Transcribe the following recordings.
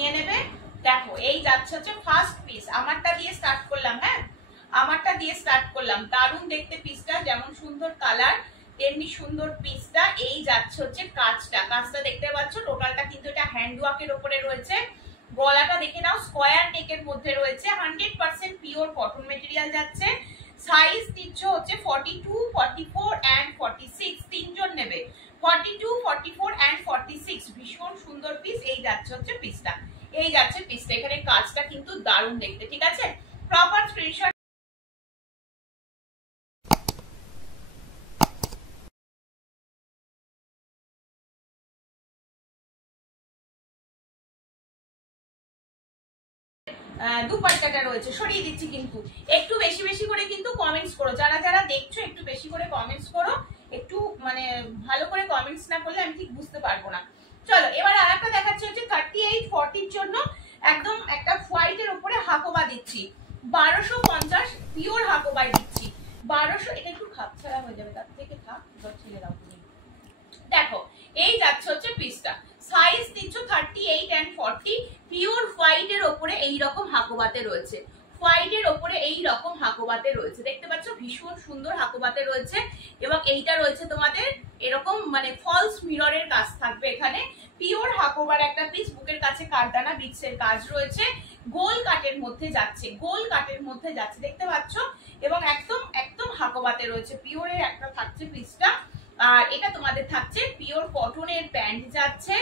নিয়ে নেবে। দেখো এই যাচ্ছে হচ্ছে ফার্স্ট পিস, আমারটা দিয়ে স্টার্ট করলাম। হ্যাঁ, আমারটা দিয়ে স্টার্ট করলাম। দারুণ দেখতে পিসটা, যেমন সুন্দর কালার তেমনি সুন্দর পিসটা। এই যাচ্ছে হচ্ছে কাজটা দেখতে পাচ্ছ। টোটালটা কিন্তু এটা হ্যান্ড ওয়ার্কের উপরে রয়েছে। গলাটা দেখে নাও, স্কোয়ার নেকের মধ্যে রয়েছে। 100% পিওর কটন মেটেরিয়াল যাচ্ছে। সাইজ দিচ্ছ হচ্ছে 42, 44 এন্ড 46, তিনজন নেবে। 42, 44 এন্ড 46, ভীষণ সুন্দর পিস। এই যাচ্ছে হচ্ছে পিসটা, এই যাচ্ছে পিসটা। এখানে কাজটা কিন্তু দারুণ দেখতে, ঠিক আছে। প্রপার স্ক্রিনশট দুপাট্টাটা রয়েছে, সরিয়ে দিচ্ছি কিন্তু। একটু বেশি বেশি করে কিন্তু কমেন্টস করো, যারা যারা দেখছো একটু বেশি করে কমেন্টস করো। একটু মানে ভালো করে কমেন্টস না করলে আমি ঠিক বুঝতে পারবো না। চলো এবার আর একটা দেখাচ্ছি হচ্ছে 38, 40 জন্য একদম একটা হোয়াইটের উপরে হাকোবা দিচ্ছি। 1250 পিওর হাকোবাই দিচ্ছি। 1200, এটা একটু খাপ ছাড়া হয়ে যাবে, তার থেকে থাক ছেড়ে দাও তুমি। দেখো এই যাচ্ছে হচ্ছে পিসটা। সাইজ দিচ্ছ 38 এন্ড 40, পিওর হোয়াইটের উপরে এই রকম হাকোবাতে রয়েছে। হোয়াইটের উপরে এই রকম হাকোবাতে রয়েছে, দেখতে পাচ্ছ ভীষণ সুন্দর হাকোবাতে রয়েছে। এবং এইটা রয়েছে তোমাদের এরকম মানে ফলস মিররের কাজ থাকবে এখানে। পিওর হাকোবার একটা পিস, বুকের কাছে কারদানা বিটসের কাজ রয়েছে। গোল কাটের মধ্যে যাচ্ছে, গোল কাটের মধ্যে যাচ্ছে, দেখতে পাচ্ছ। এবং একদম একদম হাকোবাতে রয়েছে, পিওরের একটা থাকছে পিসটা। আর এটা তোমাদের থাকছে পিওর কটনের প্যান্ট যাচ্ছে।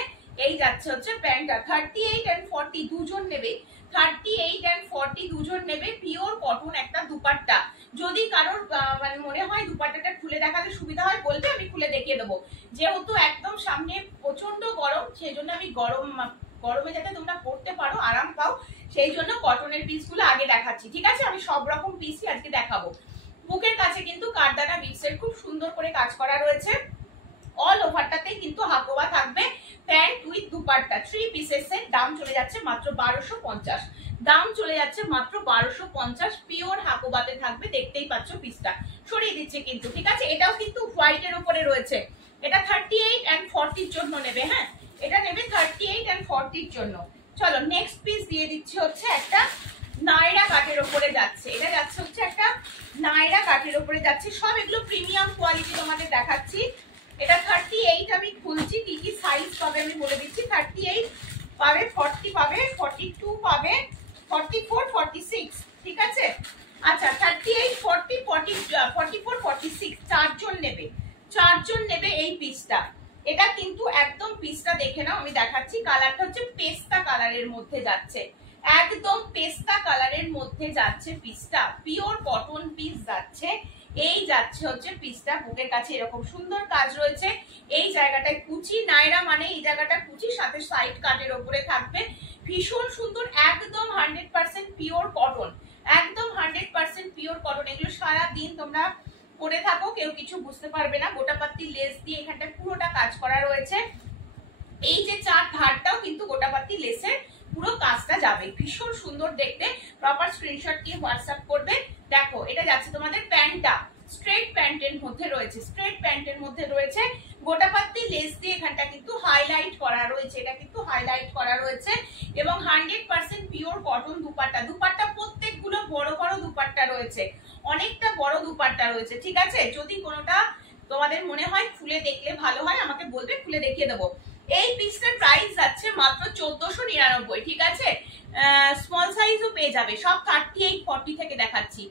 এই যাচ্ছে হচ্ছে প্যান্টটা। 38 এন্ড 40 দুজন নেবে। 38 এন্ড 40 দুজন নেবে। পিওর কটন একটা দুপাট্টা। যদি কারোর মানে মনে হয় দুপাট্টাটা খুলে দেখাতে সুবিধা হয় বলবে, আমি খুলে দেখিয়ে দেবো। যেহেতু একদম সামনে প্রচন্ড গরম, সেই জন্য আমি গরমে যাতে তোমরা পড়তে পারো, আরাম পাও, সেই জন্য কটনের পিসগুলো আগে দেখাচ্ছি, ঠিক আছে। আমি সব রকম পিসই আজকে দেখাবো। বুকের কাছে কিন্তু কারদানা বিটসের খুব সুন্দর করে কাজ করা রয়েছে। অল ওভারটাতে কিন্তু হাকোবা থাকবে। প্যান্ট উইথ দুপাট্টা, 3 পিসের সেট। দাম চলে যাচ্ছে মাত্র 1250। দাম চলে যাচ্ছে মাত্র 1250। পিওর হাকোবাতে থাকবে, দেখতেই পাচ্ছ পিসটা। সরিয়ে দিচ্ছে কিন্তু, ঠিক আছে। এটাও কিন্তু হোয়াইটের উপরে রয়েছে। এটা 38 এন্ড 40 এর জন্য নেবে। হ্যাঁ, এটা নেবে 38 এন্ড 40 এর জন্য। চলো নেক্সট পিস দিয়ে দিচ্ছি হচ্ছে একটা নায়রা কাটের উপরে যাচ্ছে। এটা যাচ্ছে হচ্ছে একটা নায়রা কাটের উপরে যাচ্ছে। সব এগুলো প্রিমিয়াম কোয়ালিটি তোমাদের দেখাচ্ছি। এটা 38 আমি খুলছি, কি কি সাইজ পাবে আমি বলে দিচ্ছি। 38 পাবে, 40 পাবে, 42 পাবে, 44, 46, ঠিক আছে। আচ্ছা 38, 40, 44, 46 চারজন নেবে। চারজন নেবে এই পিসটা। এটা কিন্তু একদম পিসটা দেখে নাও, আমি দেখাচ্ছি। কালারটা হচ্ছে পেস্তা কালারের মধ্যে যাচ্ছে, একদম পেস্তা কালারের মধ্যে যাচ্ছে পিসটা। পিওর কটন পিস যাচ্ছে। এই যাচ্ছে হচ্ছে পিসটা। বুকের কাছে এরকম সুন্দর কাজ রয়েছে। এই জায়গাটায় কুচি, নায়রা মানে এই জায়গাটা কুচি, সাথে সাইড কাটের উপরে থাকবে। ভীষণ সুন্দর, একদম 100% পিওর কটন, একদম 100% পিওর কটন। এগুলো সারা দিন তোমরা পরে থাকো, কেউ কিছু বুঝতে পারবে না। গোটাপাত্তি লেস দিয়ে এখানটা পুরোটা কাজ করা রয়েছে। এই যে চার ধারটাও কিন্তু গোটাপাত্তি লেসের পুরো কাজটা যাবে। ভীষণ সুন্দর দেখতে। প্রপার স্ক্রিনশট দিয়ে হোয়াটসঅ্যাপ করবে। দেখো এটা যাচ্ছে তোমাদের প্যান্টটা, স্ট্রেট প্যান্টের মধ্যে রয়েছে, স্ট্রেট প্যান্টের মধ্যে রয়েছে। গোটাপাত্তি লেস দিয়ে এখানটা কিন্তু হাইলাইট করা রয়েছে, এটা কিন্তু হাইলাইট করা রয়েছে। এবং 100% পিওর কটন দুপাট্টা। দুপাট্টা প্রত্যেকগুলো বড় বড় দুপাট্টা রয়েছে, অনেকটা বড় দুপাট্টা রয়েছে, ঠিক আছে। যদি কোনোটা তোমাদের মনে হয় খুলে দেখলে ভালো হয় আমাকে বলবে, খুলে দেখিয়ে দেবো। এই পিসটার প্রাইস যাচ্ছে মাত্র 1499, ঠিক আছে। স্মল সাইজও পেয়ে যাবে। সব 38, 40 থেকে দেখাচ্ছি,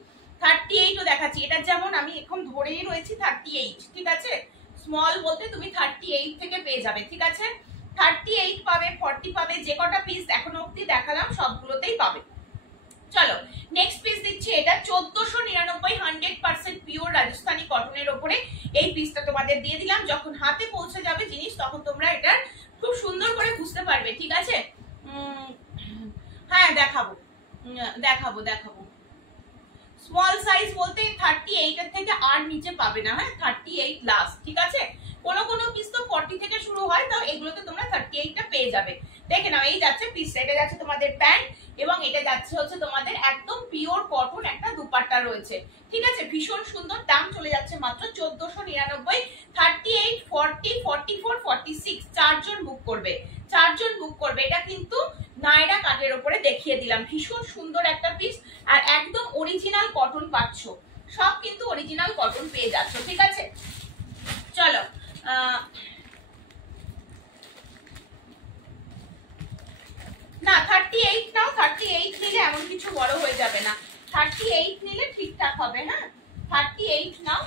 38ও দেখাচ্ছি। এটা যেমন আমি এখন ধরেই রয়েছি 38, ঠিক আছে। স্মল বলতে তুমি 38 থেকে পেয়ে যাবে, ঠিক আছে। 38 পাবে, 40 পাবে, যে কটা পিস এখনো অব্দি দেখালাম সবগুলোতেই পাবে। চলো নেক্সট পিস দিচ্ছি। এটা 1499, 100% পিওর রাজস্থানি কটনের উপরে এই পিসটা তোমাদের দিয়ে দিলাম। যখন হাতে পৌঁছে যাবে জিনিস তখন তোমরা এটা খুব সুন্দর করে বুঝতে পারবে, ঠিক আছে। হ্যাঁ দেখাবো দেখাবো দেখাবো। স্মল সাইজ বলতে 38 এর থেকে আর নিচে পাবে না। হ্যাঁ 38 লাস্ট, ঠিক আছে। কোনো কোনো পিস তো 40 থেকে শুরু হয়, তাও এগুলোতে তোমরা 38টা পেয়ে যাবে। দেখে নাও এই যাচ্ছে পিসটা। এটা যাচ্ছে তোমাদের প্যান্ট এবং এটা যাচ্ছে হচ্ছে তোমাদের একদম পিওর কটন একটা দুপাট্টা রয়েছে, ঠিক আছে। ভীষণ সুন্দর। দাম চলে যাচ্ছে মাত্র 1499। 38, 40, 44, 46 চারজন বুক করবে, চারজন বুক করবে। এটা কিন্তু নায়রা কাটের উপরে দেখিয়ে দিলাম। ভীষণ সুন্দর একটা পিস, আর একদম অরিজিনাল কটন পাচ্ছ, সব কিন্তু অরিজিনাল কটন পেয়ে যাচ্ছ। ঠিক আছে, চলো না 38 নাও, 38 নিলে এমন কিছু বড় হয়ে যাবে না, 38 নিলে ঠিকঠাক হবে। হ্যাঁ 38 নাও,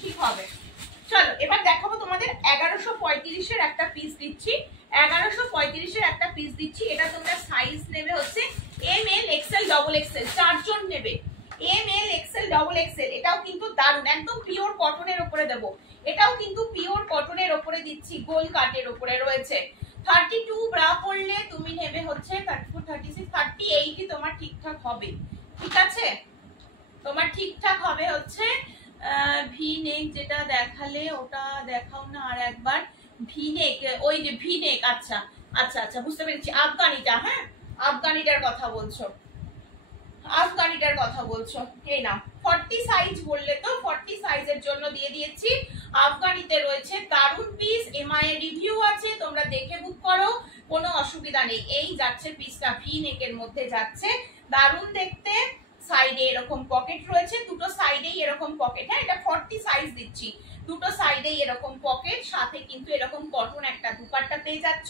ঠিক হবে। চলো এবার দেখাবো তোমাদের 1135 এর একটা পিস দিচ্ছি, 1135 এর একটা পিস দিচ্ছি। এটা তোমরা সাইজ নেবে হচ্ছে M L XL double XL, চারজন নেবে, M L XL double XL. এটাও কিন্তু দারুণ, একদম পিওর কটনের উপরে দেবো, এটাও কিন্তু পিওর কটনের উপরে দিচ্ছি, গোল কাটের উপরে রয়েছে। 32 ব্রা পড়লে তুমি নেবে হচ্ছে 34 36 38 তোমার ঠিকঠাক হবে। ঠিক আছে, তোমার ঠিকঠাক হবে হচ্ছে ভি নেক যেটা দেখালে ওটা দেখাও না আর একবার। ভি নেক, ওই যে ভি নেক, আচ্ছা আচ্ছা আচ্ছা বুঝতে পেরেছি, আফগানিটা। হ্যাঁ আফগানিটার কথা বলছো, আফগানিটার কথা বলছো। এই না 40 সাইজ বললে তো 40 সাইজের জন্য দিয়ে দিয়েছি। আফগানিতে রয়েছে দারুন পিস, এমআই এর রিভিউ আছে, তোমরা দেখে বুক করো, কোনো অসুবিধা নেই। এই যাচ্ছে পিসটা, ভি নেকের মধ্যে যাচ্ছে, দারুন দেখতে। সাইডে এরকম পকেট রয়েছে, দুটো সাইডেই এরকম পকেট। হ্যাঁ এটা 40 সাইজ দিচ্ছি, দুটো সাইডেই এরকম পকেট, সাথে কিন্তু এরকম কটন একটা দুপাট্টা পেয়ে যাচ্ছ,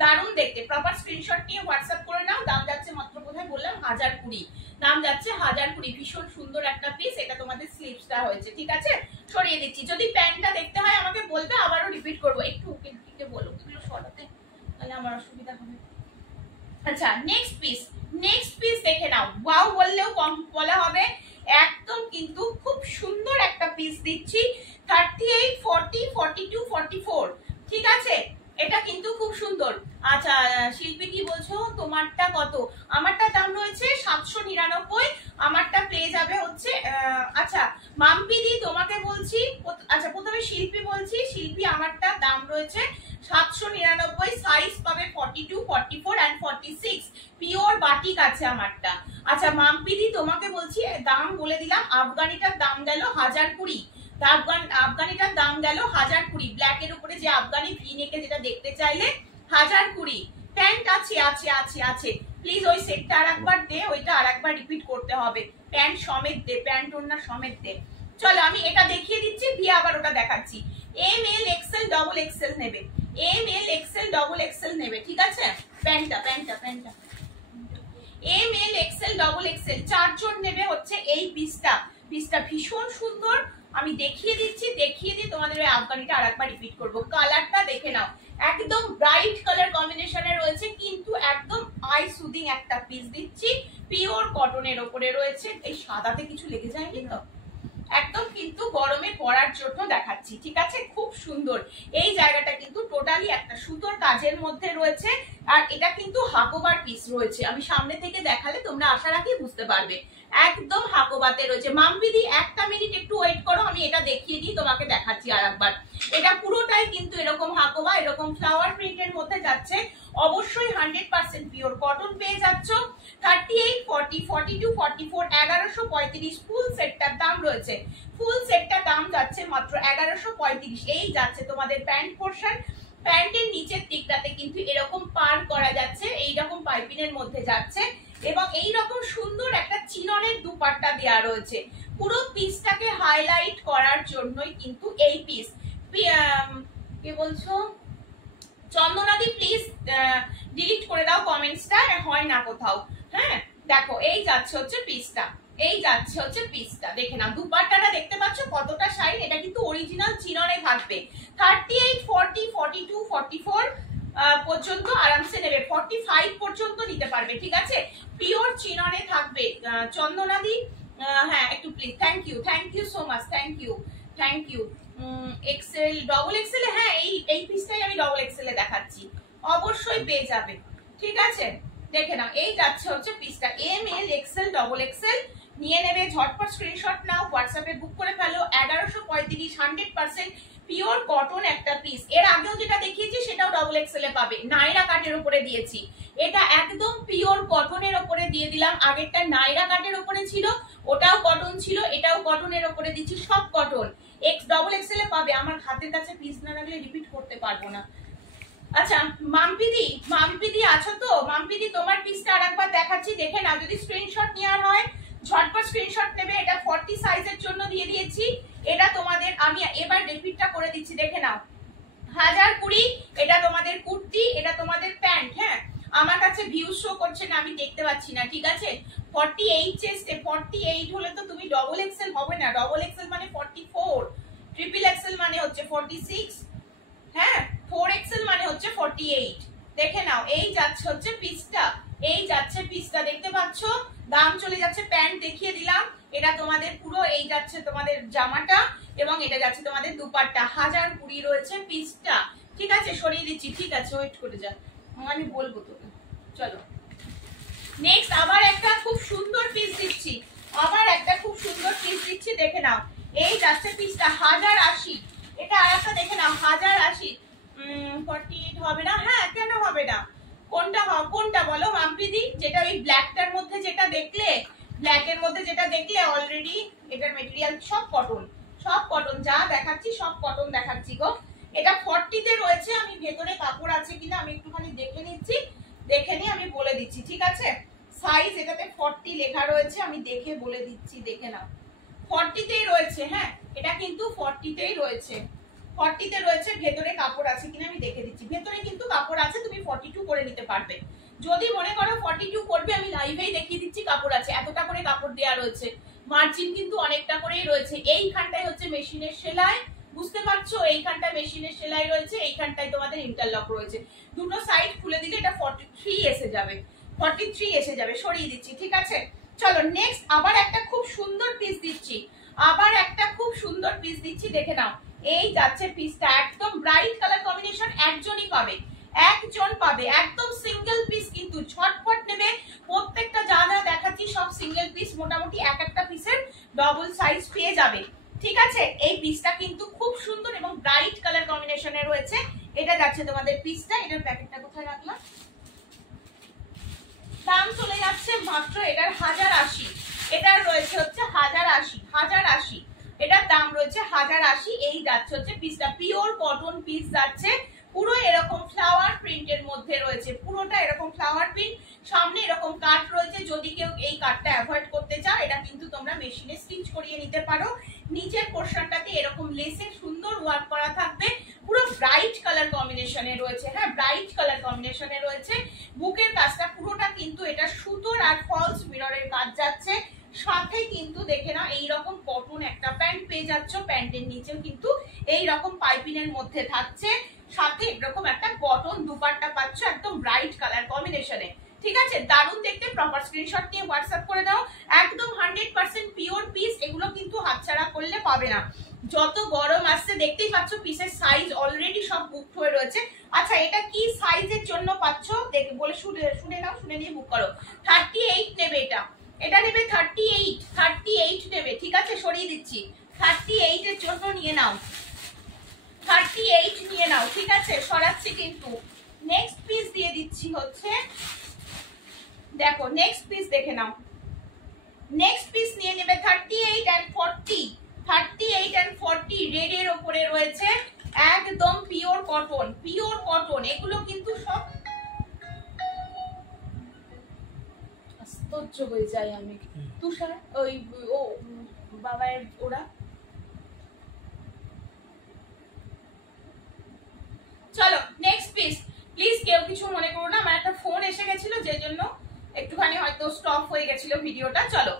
দারুন দেখতে। প্রপার স্ক্রিনশট নিয়ে হোয়াটসঅ্যাপ করে নাও। দাম যাচ্ছে মাত্র কোথায় বললাম 1020, দাম যাচ্ছে 1020। ভীষণ সুন্দর একটা পিস, এটা তোমাদের স্লিভসটা হয়েছে। ঠিক আছে, সরিয়ে দিচ্ছি। যদি প্যান্টটা দেখতে হয় আমাকে বলবে, আবারও রিপিট করবো, একটু ওকে বলো এগুলো সরাতে, তাহলে আমার অসুবিধা হবে। আচ্ছা নেক্সট পিস, নেক্সট পিস দেখে নাও। ওয়াও বললেও কম বলা হবে, একদম কিন্তু খুব সুন্দর একটা পিস দিচ্ছি। 38 40 42 44, ঠিক আছে, এটা কিন্তু খুব সুন্দর। আচ্ছা শিল্পী কি বলছো, তোমারটা কত? আমারটা দাম রয়েছে 799, আমারটা পেয়ে যাবে হচ্ছে আচ্ছা মাম্পিদি তোমাকে বলছি, আচ্ছা প্রথমে শিল্পী বলছি, শিল্পী আমারটা দাম রয়েছে 799, সাইজ পাবে 42 44 এন্ড 46, পিওর বাটিক আছে আমারটা। আচ্ছা মাম্পিদি তোমাকে বলছি, দাম বলে দিলাম। আফগানিটার দাম গেল 1020, আফগানিটার দাম গেল 1020, ব্ল্যাক এর উপরে যে আফগানি ভি নেকে যেটা দেখতে চাইলে 1020। প্যান্ট আছে আছে আছে আছে, প্লিজ ওই সেটটা আরেকবার দে, ওইটা আরেকবার রিপিট করতে হবে, প্যান্ট সমেত দে, প্যান্ট ওড়না সমেত দে। চলো আমি এটা দেখিয়ে দিচ্ছি, দিয়ে আবার ওটা দেখাচ্ছি। M L XL double XL নেবে, M L XL double XL নেবে। ঠিক আছে, প্যান্টটা প্যান্টটা প্যান্টটা M L XL double XL, চারজন নেবে হচ্ছে এই পিসটা। পিসটা ভীষণ সুন্দর, আমি দেখিয়ে দিচ্ছি, দেখিয়ে দিয়ে তোমাদের ওই আফগানিটা আরেকবার রিপিট করবো। কালারটা দেখে নাও, একদম ব্রাইট কালার কম্বিনেশনে রয়েছে, কিন্তু একদম আই সুদিং একটা পিস দিচ্ছি, পিওর কটনের ওপরে রয়েছে। এই সাদাতে কিছু লেগে যায়নি তো, একদম কিন্তু গরমে পরার জন্য দেখাচ্ছি। ঠিক আছে, খুব সুন্দর। এই জায়গাটা কিন্তু টোটালি একটা সুতোর কাজের মধ্যে রয়েছে, আর এটা কিন্তু হাকোবার পিস রয়েছে। আমি সামনে থেকে দেখালে তোমরা আশা রাখি বুঝতে পারবে, একদম হাকোবাতে রয়েছে। মাম্পিদি একটা মিনিট একটু ওয়েট করো, আমি এটা দেখিয়ে দিই, তোমাকে দেখাচ্ছি আর একবার। এটা পুরোটাই কিন্তু এরকম হাকোবা, এরকম ফ্লাওয়ার প্রিন্টের মধ্যে যাচ্ছে, অবশ্যই 100% পিওর কটন পেয়ে যাচ্ছ। 38 40 42 44, 1135 ফুল সেটটার দাম রয়েছে, ফুল সেটটার দাম যাচ্ছে মাত্র 1135। এই যাচ্ছে তোমাদের প্যান্ট পোর্শন, প্যান্টের নিচের দিকটাতে কিন্তু এরকম পার করা যাচ্ছে, এইরকম পাইপিনের মধ্যে যাচ্ছে, এবং এই রকম সুন্দর একটা চিননের দুপাট্টা দেওয়া রয়েছে। পুরো পিসটাকে হাইলাইট করার জন্যই কিন্তু এই পিস। কি বলছো চন্দনাদি, প্লিজ ডিলিট করে দাও কমেন্টসটা, হয় না কোথাও। হ্যাঁ দেখো এই যাচ্ছে হচ্ছে পিসটা, এই যাচ্ছে হচ্ছে পিসটা, দেখে নাও দুপাট্টাটা দেখতে পাচ্ছ কতটা শাইন, এটা কিন্তু অরিজিনাল চিননে থাকবে। 38 40 42 44 পর্যন্ত আরামসে নেবে, 45 পর্যন্ত নিতে পারবে। ঠিক আছে, পিওর চিননে থাকবে। চন্দনাদি হ্যাঁ একটু please, thank you so much, thank you. XL double XL, হ্যাঁ এই পিসটাই আমি ডবল এক্সেল এ দেখাচ্ছি, অবশ্যই পেয়ে যাবে। ঠিক আছে, দেখে নাও এই যাচ্ছে হচ্ছে পিসটা, M L XL double XL নিয়ে নেবে, ঝটপট স্ক্রিনশট নাও, হোয়াটসঅ্যাপে বুক করে ফেলো। 1135, 100% পিওর কটন একটা পিস। এর আগেও যেটা দেখিয়েছি সেটাও ডবল এক্সেল এ পাবে, নাইরা কাটের উপরে দিয়েছি, এটা একদম পিওর কটনের উপরে দিয়ে দিলাম। আগেরটা নাইরা কাটের উপরে ছিল, ওটাও কটন ছিল, এটাও কটনের উপরে দিচ্ছি, সব কটন। এক্স ডবল এক্সেল এ পাবে, আমার হাতের কাছে পিস না লাগলে রিপিট করতে পারবো না। আচ্ছা মাম্পিদি আছো তো? মাম্পিদি তোমার দেখাচ্ছি, দেখে নাও। যদি স্ক্রিনশট নেওয়ার হয় ঝটপট স্ক্রিনশট নেবে। এটা 40 সাইজের জন্য দিয়ে দিয়েছি। এটা তোমাদের আমি এবার রিপিটটা করে দিচ্ছি, দেখে নাও। 1020 এটা তোমাদের কুর্তি, এটা তোমাদের প্যান্ট। হ্যাঁ, আমার কাছে ভিউ শো করছে না, আমি দেখতে পাচ্ছি না, ঠিক আছে। 48 চেস্টে, 48 হলে তো তুমি ডবল এক্সেল হবে না। ডবল এক্সেল মানে 44, ট্রিপল এক্সেল মানে হচ্ছে 46, হ্যাঁ, 4 এক্সেল মানে হচ্ছে 48। দেখে নাও, এই যাচ্ছে হচ্ছে পিসটা, এই যাচ্ছে পিসটা, দেখতে পাচ্ছ। দাম চলে যাচ্ছে, প্যান্ট দেখিয়ে দিলাম। এটা তোমাদের পুরো এই যাচ্ছে তোমাদের জামাটা, এবং এটা যাচ্ছে তোমাদের দুপাট্টা। 1020 রয়েছে পিসটা, ঠিক আছে। সরিয়ে দিচ্ছি, ঠিক আছে, ওয়েট করে যা, আমি বলবো তোকে। চলো নেক্সট, আবার একটা খুব সুন্দর পিস দিচ্ছি, আবার একটা খুব সুন্দর পিস দিচ্ছি, দেখে নাও। এই যাচ্ছে পিসটা 1080। এটা আর একটা দেখে নাও, 1080। 48 হবে না? হ্যাঁ, কেন হবে না? কোনটা বলো মাম্পিদি? যেটা ওই ব্ল্যাকটার মধ্যে যেটা দেখলে, ব্ল্যাকের মধ্যে যেটা দেখলে অলরেডি, এটার মেটেরিয়াল সব কটন, সব কটন। যা দেখাচ্ছি সব কটন দেখাচ্ছি গো। এটা 40 তে রয়েছে। আমি ভেতরে কাপড় আছে কিনা আমি একটুখানি দেখে নিচ্ছি, দেখে নিয়ে আমি বলে দিচ্ছি, ঠিক আছে। সাইজ এটাতে 40 লেখা রয়েছে, আমি দেখে বলে দিচ্ছি, দেখে নাও। 40 তেই রয়েছে, হ্যাঁ, এটা কিন্তু 40 তেই রয়েছে, 40 তে রয়েছে। ভেতরে কাপড় আছে কিনা আমি দেখে দিচ্ছি। ভেতরে কিন্তু কাপড় আছে, তুমি 42 করে নিতে পারবে। যদি মনে করো 42 করবে, আমি লাইভেই দেখিয়ে দিচ্ছি কাপড় আছে। এতটা করে কাপড় দেওয়া রয়েছে, মার্জিন কিন্তু অনেকটা করেই রয়েছে। এইখানটায় হচ্ছে মেশিনের সেলাই, বুঝতে পারছো, এইখানটায় মেশিনের সেলাই রয়েছে, এইখানটায় তোমাদের ইন্টারলক রয়েছে। দুটো সাইড খুলে দিলে এটা 43 এসে যাবে, 43 এসে যাবে। সরিয়ে দিচ্ছি, ঠিক আছে। চলো নেক্সট, আবার একটা খুব সুন্দর পিস দিচ্ছি, আবার একটা খুব সুন্দর পিস দিচ্ছি, দেখে নাও। এই যাচ্ছে পিসটা, একদম ব্রাইট কালার কম্বিনেশন, একজনই পাবে, একজন পাবে, একদম সিঙ্গেল পিস, কিন্তু ঝটপট নেবে। প্রত্যেকটা যা যা দেখাচ্ছি সব সিঙ্গেল পিস, মোটামুটি এক একটা পিসের ডবল সাইজ পেয়ে যাবে, ঠিক আছে। এই পিসটা কিন্তু খুব সুন্দর এবং ব্রাইট কালার কম্বিনেশনে রয়েছে। এটা যাচ্ছে তোমাদের পিসটা। এটার প্যাকেটটা কোথায় রাখলাম? দাম চলে যাচ্ছে মাত্র এটার 1080। এটার রয়েছে হচ্ছে 1080, 1080। এটার দাম রয়েছে 1080। এই যাচ্ছে হচ্ছে পিসটা, পিওর কটন পিস যাচ্ছে, পুরো এরকম ফ্লাওয়ার প্রিন্টের মধ্যে রয়েছে, পুরোটা এরকম ফ্লাওয়ার প্রিন্ট। সামনে এরকম কাট রয়েছে, যদি কেউ এই কাটটা অ্যাভয়েড করতে চাও, এটা কিন্তু তোমরা মেশিনে স্টিচ করিয়ে নিতে পারো। নিচের পোর্শনটাতে এরকম লেসের সুন্দর ওয়ার্ক করা থাকবে, পুরো ব্রাইট কালার কম্বিনেশনে রয়েছে, হ্যাঁ, ব্রাইট কালার কম্বিনেশনে রয়েছে। বুকের কাজটা পুরোটা কিন্তু এটা সুতোর আর ফলস মিররের কাজ যাচ্ছে। সাথে কিন্তু দেখে নাও, এইরকম কটন একটা প্যান্ট পেয়ে যাচ্ছ, প্যান্টের নিচেও কিন্তু এইরকম পাইপিনের মধ্যে থাকছে। সাথে এরকম একটা কটন দুপাট্টা পাচ্ছ, একদম ব্রাইট কালার কম্বিনেশনে, ঠিক আছে। দারুণ দেখতে। প্রপার স্ক্রিনশট নিয়ে হোয়াটসঅ্যাপ করে দাও। একদম 100% পিওর পিস, এগুলো কিন্তু হাতছাড়া করলে পাবে না। যত গরম আসছে দেখতেই পাচ্ছ, পিসের সাইজ অলরেডি সব বুক হয়ে রয়েছে। আচ্ছা, এটা কি সাইজের জন্য পাচ্ছ দেখে বলে শুনে নাও, শুনে নিয়ে বুক করো। 38 নেবে, এটা নেবে 38, 38 নেবে, ঠিক আছে। সরিয়ে দিচ্ছি, 38 এর জন্য নিয়ে নাও, 38 নিয়ে নাও, ঠিক আছে। সরাচ্ছি কিন্তু। নেক্সট পিস দিয়ে দিচ্ছি হচ্ছে, দেখো নেক্সট পিস দেখে নাও। নেক্সট পিস নিয়ে নেবে 38 and 40, 38 and 40 রেড এর উপরে রয়েছে, একদম পিওর কটন, পিওর কটন। এগুলো কিন্তু সব আশ্চর্য হয়ে যায় আমি, তুষার ওই ও বাবার ওরা। চলো নেক্সট পিস, প্লিজ কেউ কিছু মনে করো না, আমার একটা ফোন এসে গেছিল, যে জন্য একটুখানি হয়তো স্টপ হয়ে গেছিল ভিডিওটা। চলো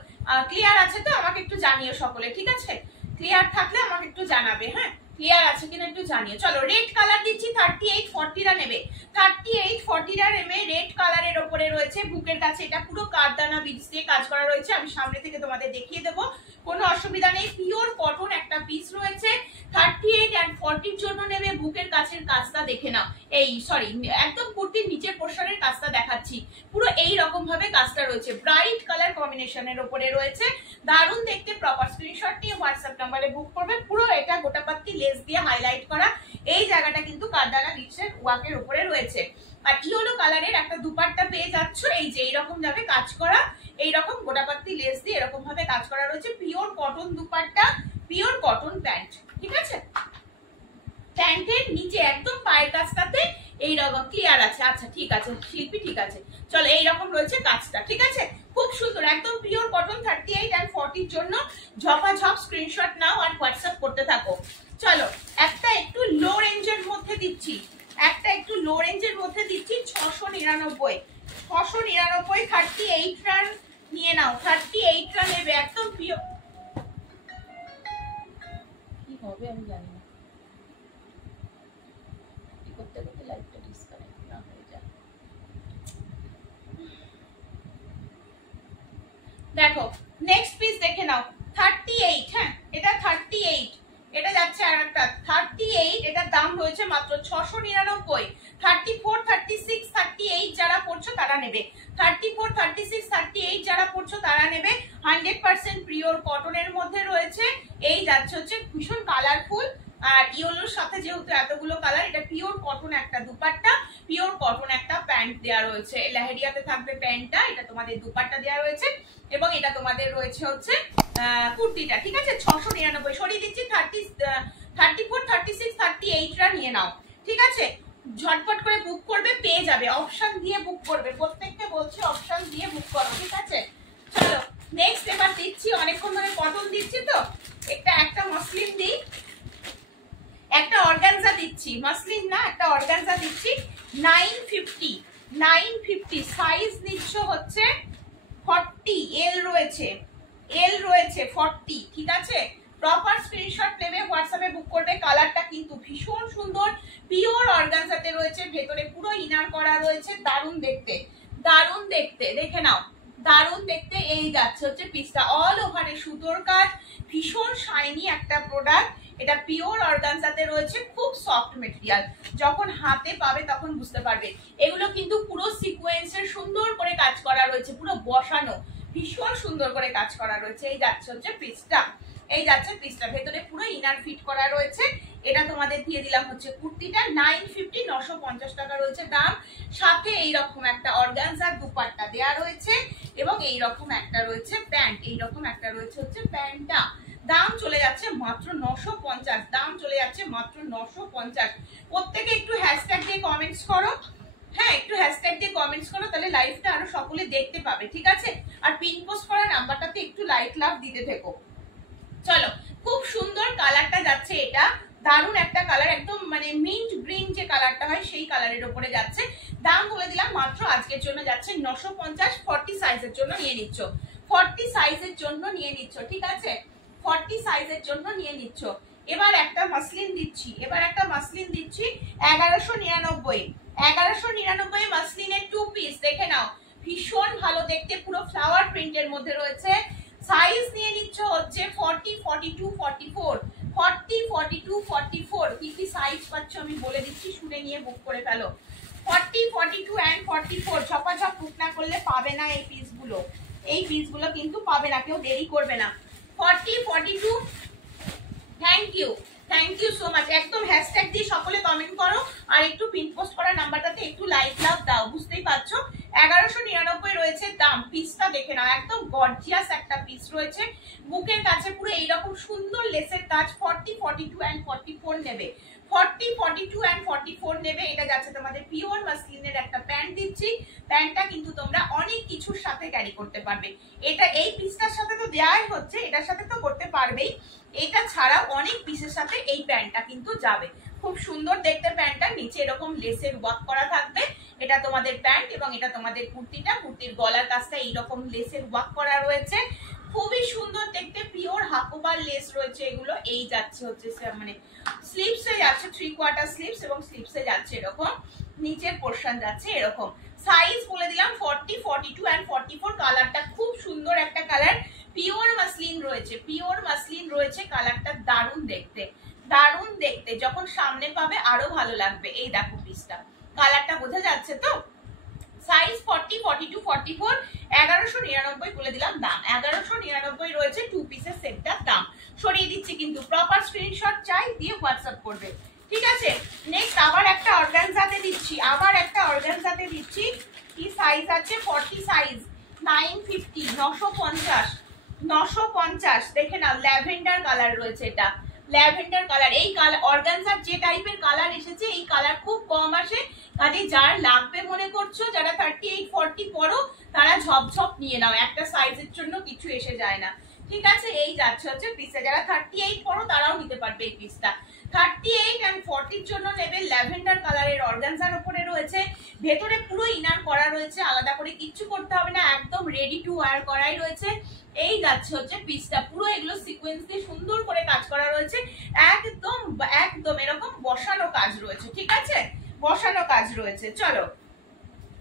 ক্লিয়ার আছে তো? আমাকে একটু জানিও সকলে, ঠিক আছে। ক্লিয়ার থাকলে আমাকে একটু জানাবে, হ্যাঁ, ক্লিয়ার আছে কিনা একটু জানিও। চলো রেড কালার দিচ্ছি, 38 40টা নেবে, 38 40টা নেবে। রেড কালারের ওপরে রয়েছে, বুকের কাছে এটা পুরো কারদানা বিটস দিয়ে কাজ করা রয়েছে। আমি সামনে থেকে তোমাদের দেখিয়ে দেবো, কোনো অসুবিধা নেই। পিওর কটন একটা পিস রয়েছে, 38 and 40 জন্য নেবে। বুকের কাছের কাজটা দেখে নাও, এই সরি একদম কুর্তির নিচের পোর্শনের কাজটা দেখাচ্ছি, পুরো এই রকম ভাবে কাজটা রয়েছে, ব্রাইট কালার কম্বিনেশনের উপরে রয়েছে, দারুণ দেখতে। প্রপার স্ক্রিনশট নিয়ে হোয়াটসঅ্যাপ নাম্বারে বুক করবে। পুরো এটা গোটাপাত্তি লেস দিয়ে হাইলাইট করা, এই জায়গাটা কিন্তু কারদানা বিটসের ওয়ার্কের উপরে রয়েছে। আর ইয়েলো কালারের একটা দুপাট্টা পেয়ে যাচ্ছ, এই যে এইরকম ভাবে কাজ করা, এইরকম গোটাপাত্তি লেস দিয়ে এরকম ভাবে কাজ করা রয়েছে। Pure cotton dupatta, pure cotton pant, ঠিক আছে। প্যান্টের নিচে একদম পায়ের কাছটাতে এইরকম ক্লিয়ার আছে। আচ্ছা ঠিক আছে শিল্পী, ঠিক আছে চলো, এইরকম রয়েছে কাজটা, ঠিক আছে খুব সুন্দর একদম পিওর কটন। 38 and 40 জন্য ঝপাঝপ স্ক্রিনশট নাও আর হোয়াটসঅ্যাপ করতে থাকো। চলো একটা একটু লো রেঞ্জের মধ্যে দিচ্ছি, একটা একটু লো রেঞ্জের মধ্যে দিচ্ছি 699, 699 38 রান নিয়ে নাও, 38 রান নেবে একদম পিওর। কি হবে আমি জানি না, করতে করতে লাইভটা ডিসকানেক্ট না হয়ে যায়। দেখো নেক্সট পিস দেখে নাও 38, হ্যাঁ এটা 38, এটা যাচ্ছে আর একটা 38, এটার দাম রয়েছে মাত্র 699। 34, 36, 38 যারা পড়ছো তারা নেবে, 34, 36, 38 যারা পড়ছো তারা নেবে। 100% পিওর কটনের মধ্যে রয়েছে। এই যাচ্ছে হচ্ছে ভীষণ কালারফুল আর ইয়েলোর সাথে যেহেতু এতগুলো কালার, এটা পিওর কটন একটা দুপাট্টা, পিওর কটন একটা প্যান্ট দেওয়া রয়েছে। লেহেরিয়াতে থাকবে প্যান্টটা, এটা তোমাদের দুপাট্টা দেওয়া রয়েছে এবং এটা তোমাদের রয়েছে হচ্ছে কুর্তিটা, ঠিক আছে 699। সরিয়ে দিচ্ছি 34, 36, 38 রা নিয়ে নাও, ঠিক আছে ঝটপট করে বুক করবে, পেয়ে যাবে, অপশন দিয়ে বুক করবে, প্রত্যেককে বলছি অপশন দিয়ে বুক করো, ঠিক আছে। চলো নেক্সট এবার দিচ্ছি, অনেকক্ষণ ধরে কটন দিচ্ছি তো একটা মসলিন দিই, একটা অর্গানজা দিচ্ছি, মসলিন না একটা অর্গানজা দিচ্ছি 950 সাইজ নিচ্ছ হচ্ছে 40, এল রয়েছে 40, ঠিক আছে প্রপার স্ক্রিনশট নেবে, হোয়াটসঅ্যাপে বুক করবে। কালারটা কিন্তু ভীষণ সুন্দর, পিওর অর্গানজাতে রয়েছে, ভেতরে পুরো ইনার করা রয়েছে, দারুণ দেখতে, দারুণ দেখতে, দেখে নাও দারুণ দেখতে। এই যাচ্ছে হচ্ছে পিসটা, অল ওভারে সুতোর কাজ, ভীষণ শাইনি একটা প্রোডাক্ট, এটা পিওর অর্গানজাতে রয়েছে, খুব সফট মেটেরিয়াল, যখন হাতে পাবে তখন বুঝতে পারবে। এগুলো কিন্তু পুরো সিকোয়েন্সের সুন্দর করে কাজ করা রয়েছে, পুরো বসানো, ভীষণ সুন্দর করে কাজ করা রয়েছে। এই যাচ্ছে হচ্ছে পিসটা, এই যাচ্ছে পিসটা, ভেতরে পুরো ইনার ফিট করা রয়েছে। এটা তোমাদের দিয়ে দিলাম হচ্ছে কুর্তিটা 950, 950 টাকা রয়েছে দাম। সাথে এইরকম একটা অর্গানজার দুপাট্টা দেয়া রয়েছে এবং এইরকম একটা রয়েছে প্যান্ট, এইরকম একটা রয়েছে হচ্ছে প্যান্টটা, দাম চলে যাচ্ছে মাত্র 950, দাম চলে যাচ্ছে মাত্র 950। প্রত্যেকে একটু হ্যাশট্যাগ দিয়ে কমেন্টস করো, হ্যাঁ একটু হ্যাশট্যাগ দিয়ে কমেন্টস করো, তাহলে লাইভটা আরো সকলে দেখতে পাবে, ঠিক আছে। আর পিন পোস্ট করা নাম্বারটাতে একটু লাইক লাভ দিতে থেকো। চলো খুব সুন্দর কালারটা যাচ্ছে, এটা দারুণ একটা কালার, একদম মানে মিন্ট গ্রিন যে কালারটা হয় সেই কালারের উপরে যাচ্ছে। দাম বলে দিলাম মাত্র আজকের জন্য যাচ্ছে 950। 40 সাইজের জন্য নিয়ে নিচ্ছ, 40 সাইজের জন্য নিয়ে নিচ্ছ, ঠিক আছে 40 সাইজের জন্য নিয়ে নিচ্ছ। এবার একটা মাসলিন দিচ্ছি, 1199, 1199 মাসলিনের 2 পিস দেখে নাও, ভীষণ ভালো দেখতে, পুরো ফ্লাওয়ার প্রিন্টের মধ্যে রয়েছে। সাইজ নিয়ে নিচ্ছ হচ্ছে 40, 42, 44, 40, 42, 44, কি কি সাইজ পাচ্ছ আমি বলে দিচ্ছি, শুনে নিয়ে বুক করে ফেলো। 40, 42 and 44 ঝপাঝপ বুক না করলে পাবে না এই পিসগুলো, এই পিসগুলো কিন্তু পাবে না, কেউ দেরি করবে না। 40, 42, থ্যাংক ইউ সো মাচ। একদম হ্যাশট্যাগ দিয়ে সকলে কমেন্ট করো আর একটু পিন পোস্ট করা নাম্বারটাতে একটু লাইক লাভ দাও, বুঝতেই পারছো 1199 রয়েছে দাম। পিসটা দেখে নাও, একদম গর্জিয়াস একটা পিস রয়েছে, বুকের কাছে পুরো এইরকম সুন্দর লেসের কাজ। 40, 42 and 44 নেবে, 40, 42 and 44 নেবে। এটা যাচ্ছে তোমাদের পিওর মাসলিনের একটা প্যান্ট দিচ্ছি, প্যান্টটা কিন্তু তোমরা অনেক কিছুর সাথে ক্যারি করতে পারবে। এটা এই পিসটার সাথে তো দেয়াই হচ্ছে, এটার সাথে তো করতে পারবেই, এটা ছাড়া অনেক পিসের সাথে এই প্যান্টটা কিন্তু যাবে। খুব সুন্দর দেখতে প্যান্টটা, নিচে এরকম লেসের ওয়ার্ক করা থাকবে, এটা তোমাদের প্যান্ট এবং এটা তোমাদের কুর্তিটা, কুর্তির গলার কাছটা এইরকম লেসের ওয়ার্ক করা রয়েছে, খুবই সুন্দর দেখতে, পিওর হাকোবার লেস রয়েছে এগুলো। এই যাচ্ছে হচ্ছে মানে স্লিভসে যাচ্ছে 3/4 স্লিভস এবং স্লিভসে যাচ্ছে এরকম, নিচের পোরশন যাচ্ছে এরকম। সাইজ বলে দিলাম 40, 42 and 44। কালারটা খুব সুন্দর একটা কালার, পিওর মাসলিন রয়েছে, পিওর মাসলিন রয়েছে, কালারটা দারুণ দেখতে, দারুণ দেখতে, যখন সামনে পাবে আরো ভালো লাগবে। এই দেখো পিসটা, কালারটা বোঝা যাচ্ছে তো। সাইজ 40, 42, 44, 1199 বলে দিলাম দাম, 1199 রয়েছে 2 পিসের সেটটার দাম। সরিয়ে দিচ্ছি কিন্তু, প্রপার স্ক্রিনশট চাই, দিয়ে হোয়াটসঅ্যাপ করবে, ঠিক আছে। নেক্সট আবার একটা অর্গানজাতে দিচ্ছি, কি সাইজ আছে 40 সাইজ 950, 950 দেখে নাও, ল্যাভেন্ডার কালার রয়েছে এটা, ল্যাভেন্ডার কালার। এই কালার অর্গানজার যে টাইপের কালার এসেছে এই কালার খুব কম আসে, কাজে যার লাগবে মনে করছো, যারা 38-40 পরো তারা ঝপঝপ নিয়ে নাও, একটা সাইজের জন্য কিছু এসে যায় না, ঠিক আছে। এই যাচ্ছে হচ্ছে পিসটা, যারা 38 পরো তারাও নিতে পারবে এই পিসটা। 38 and 40 জন্য নেবে ল্যাভেন্ডার কালারের অর্গানজার উপরে রয়েছে, ভেতরে পুরো ইনার করা রয়েছে, আলাদা করে কিচ্ছু করতে হবে না, একদম রেডি টু ওয়্যার করাই রয়েছে। এই যাচ্ছে হচ্ছে পিসটা, পুরো এগুলো সিকোয়েন্স দিয়ে সুন্দর করে কাজ করা রয়েছে, একদম একদম এরকম বসানো কাজ রয়েছে, ঠিক আছে, বসানো কাজ রয়েছে। চলো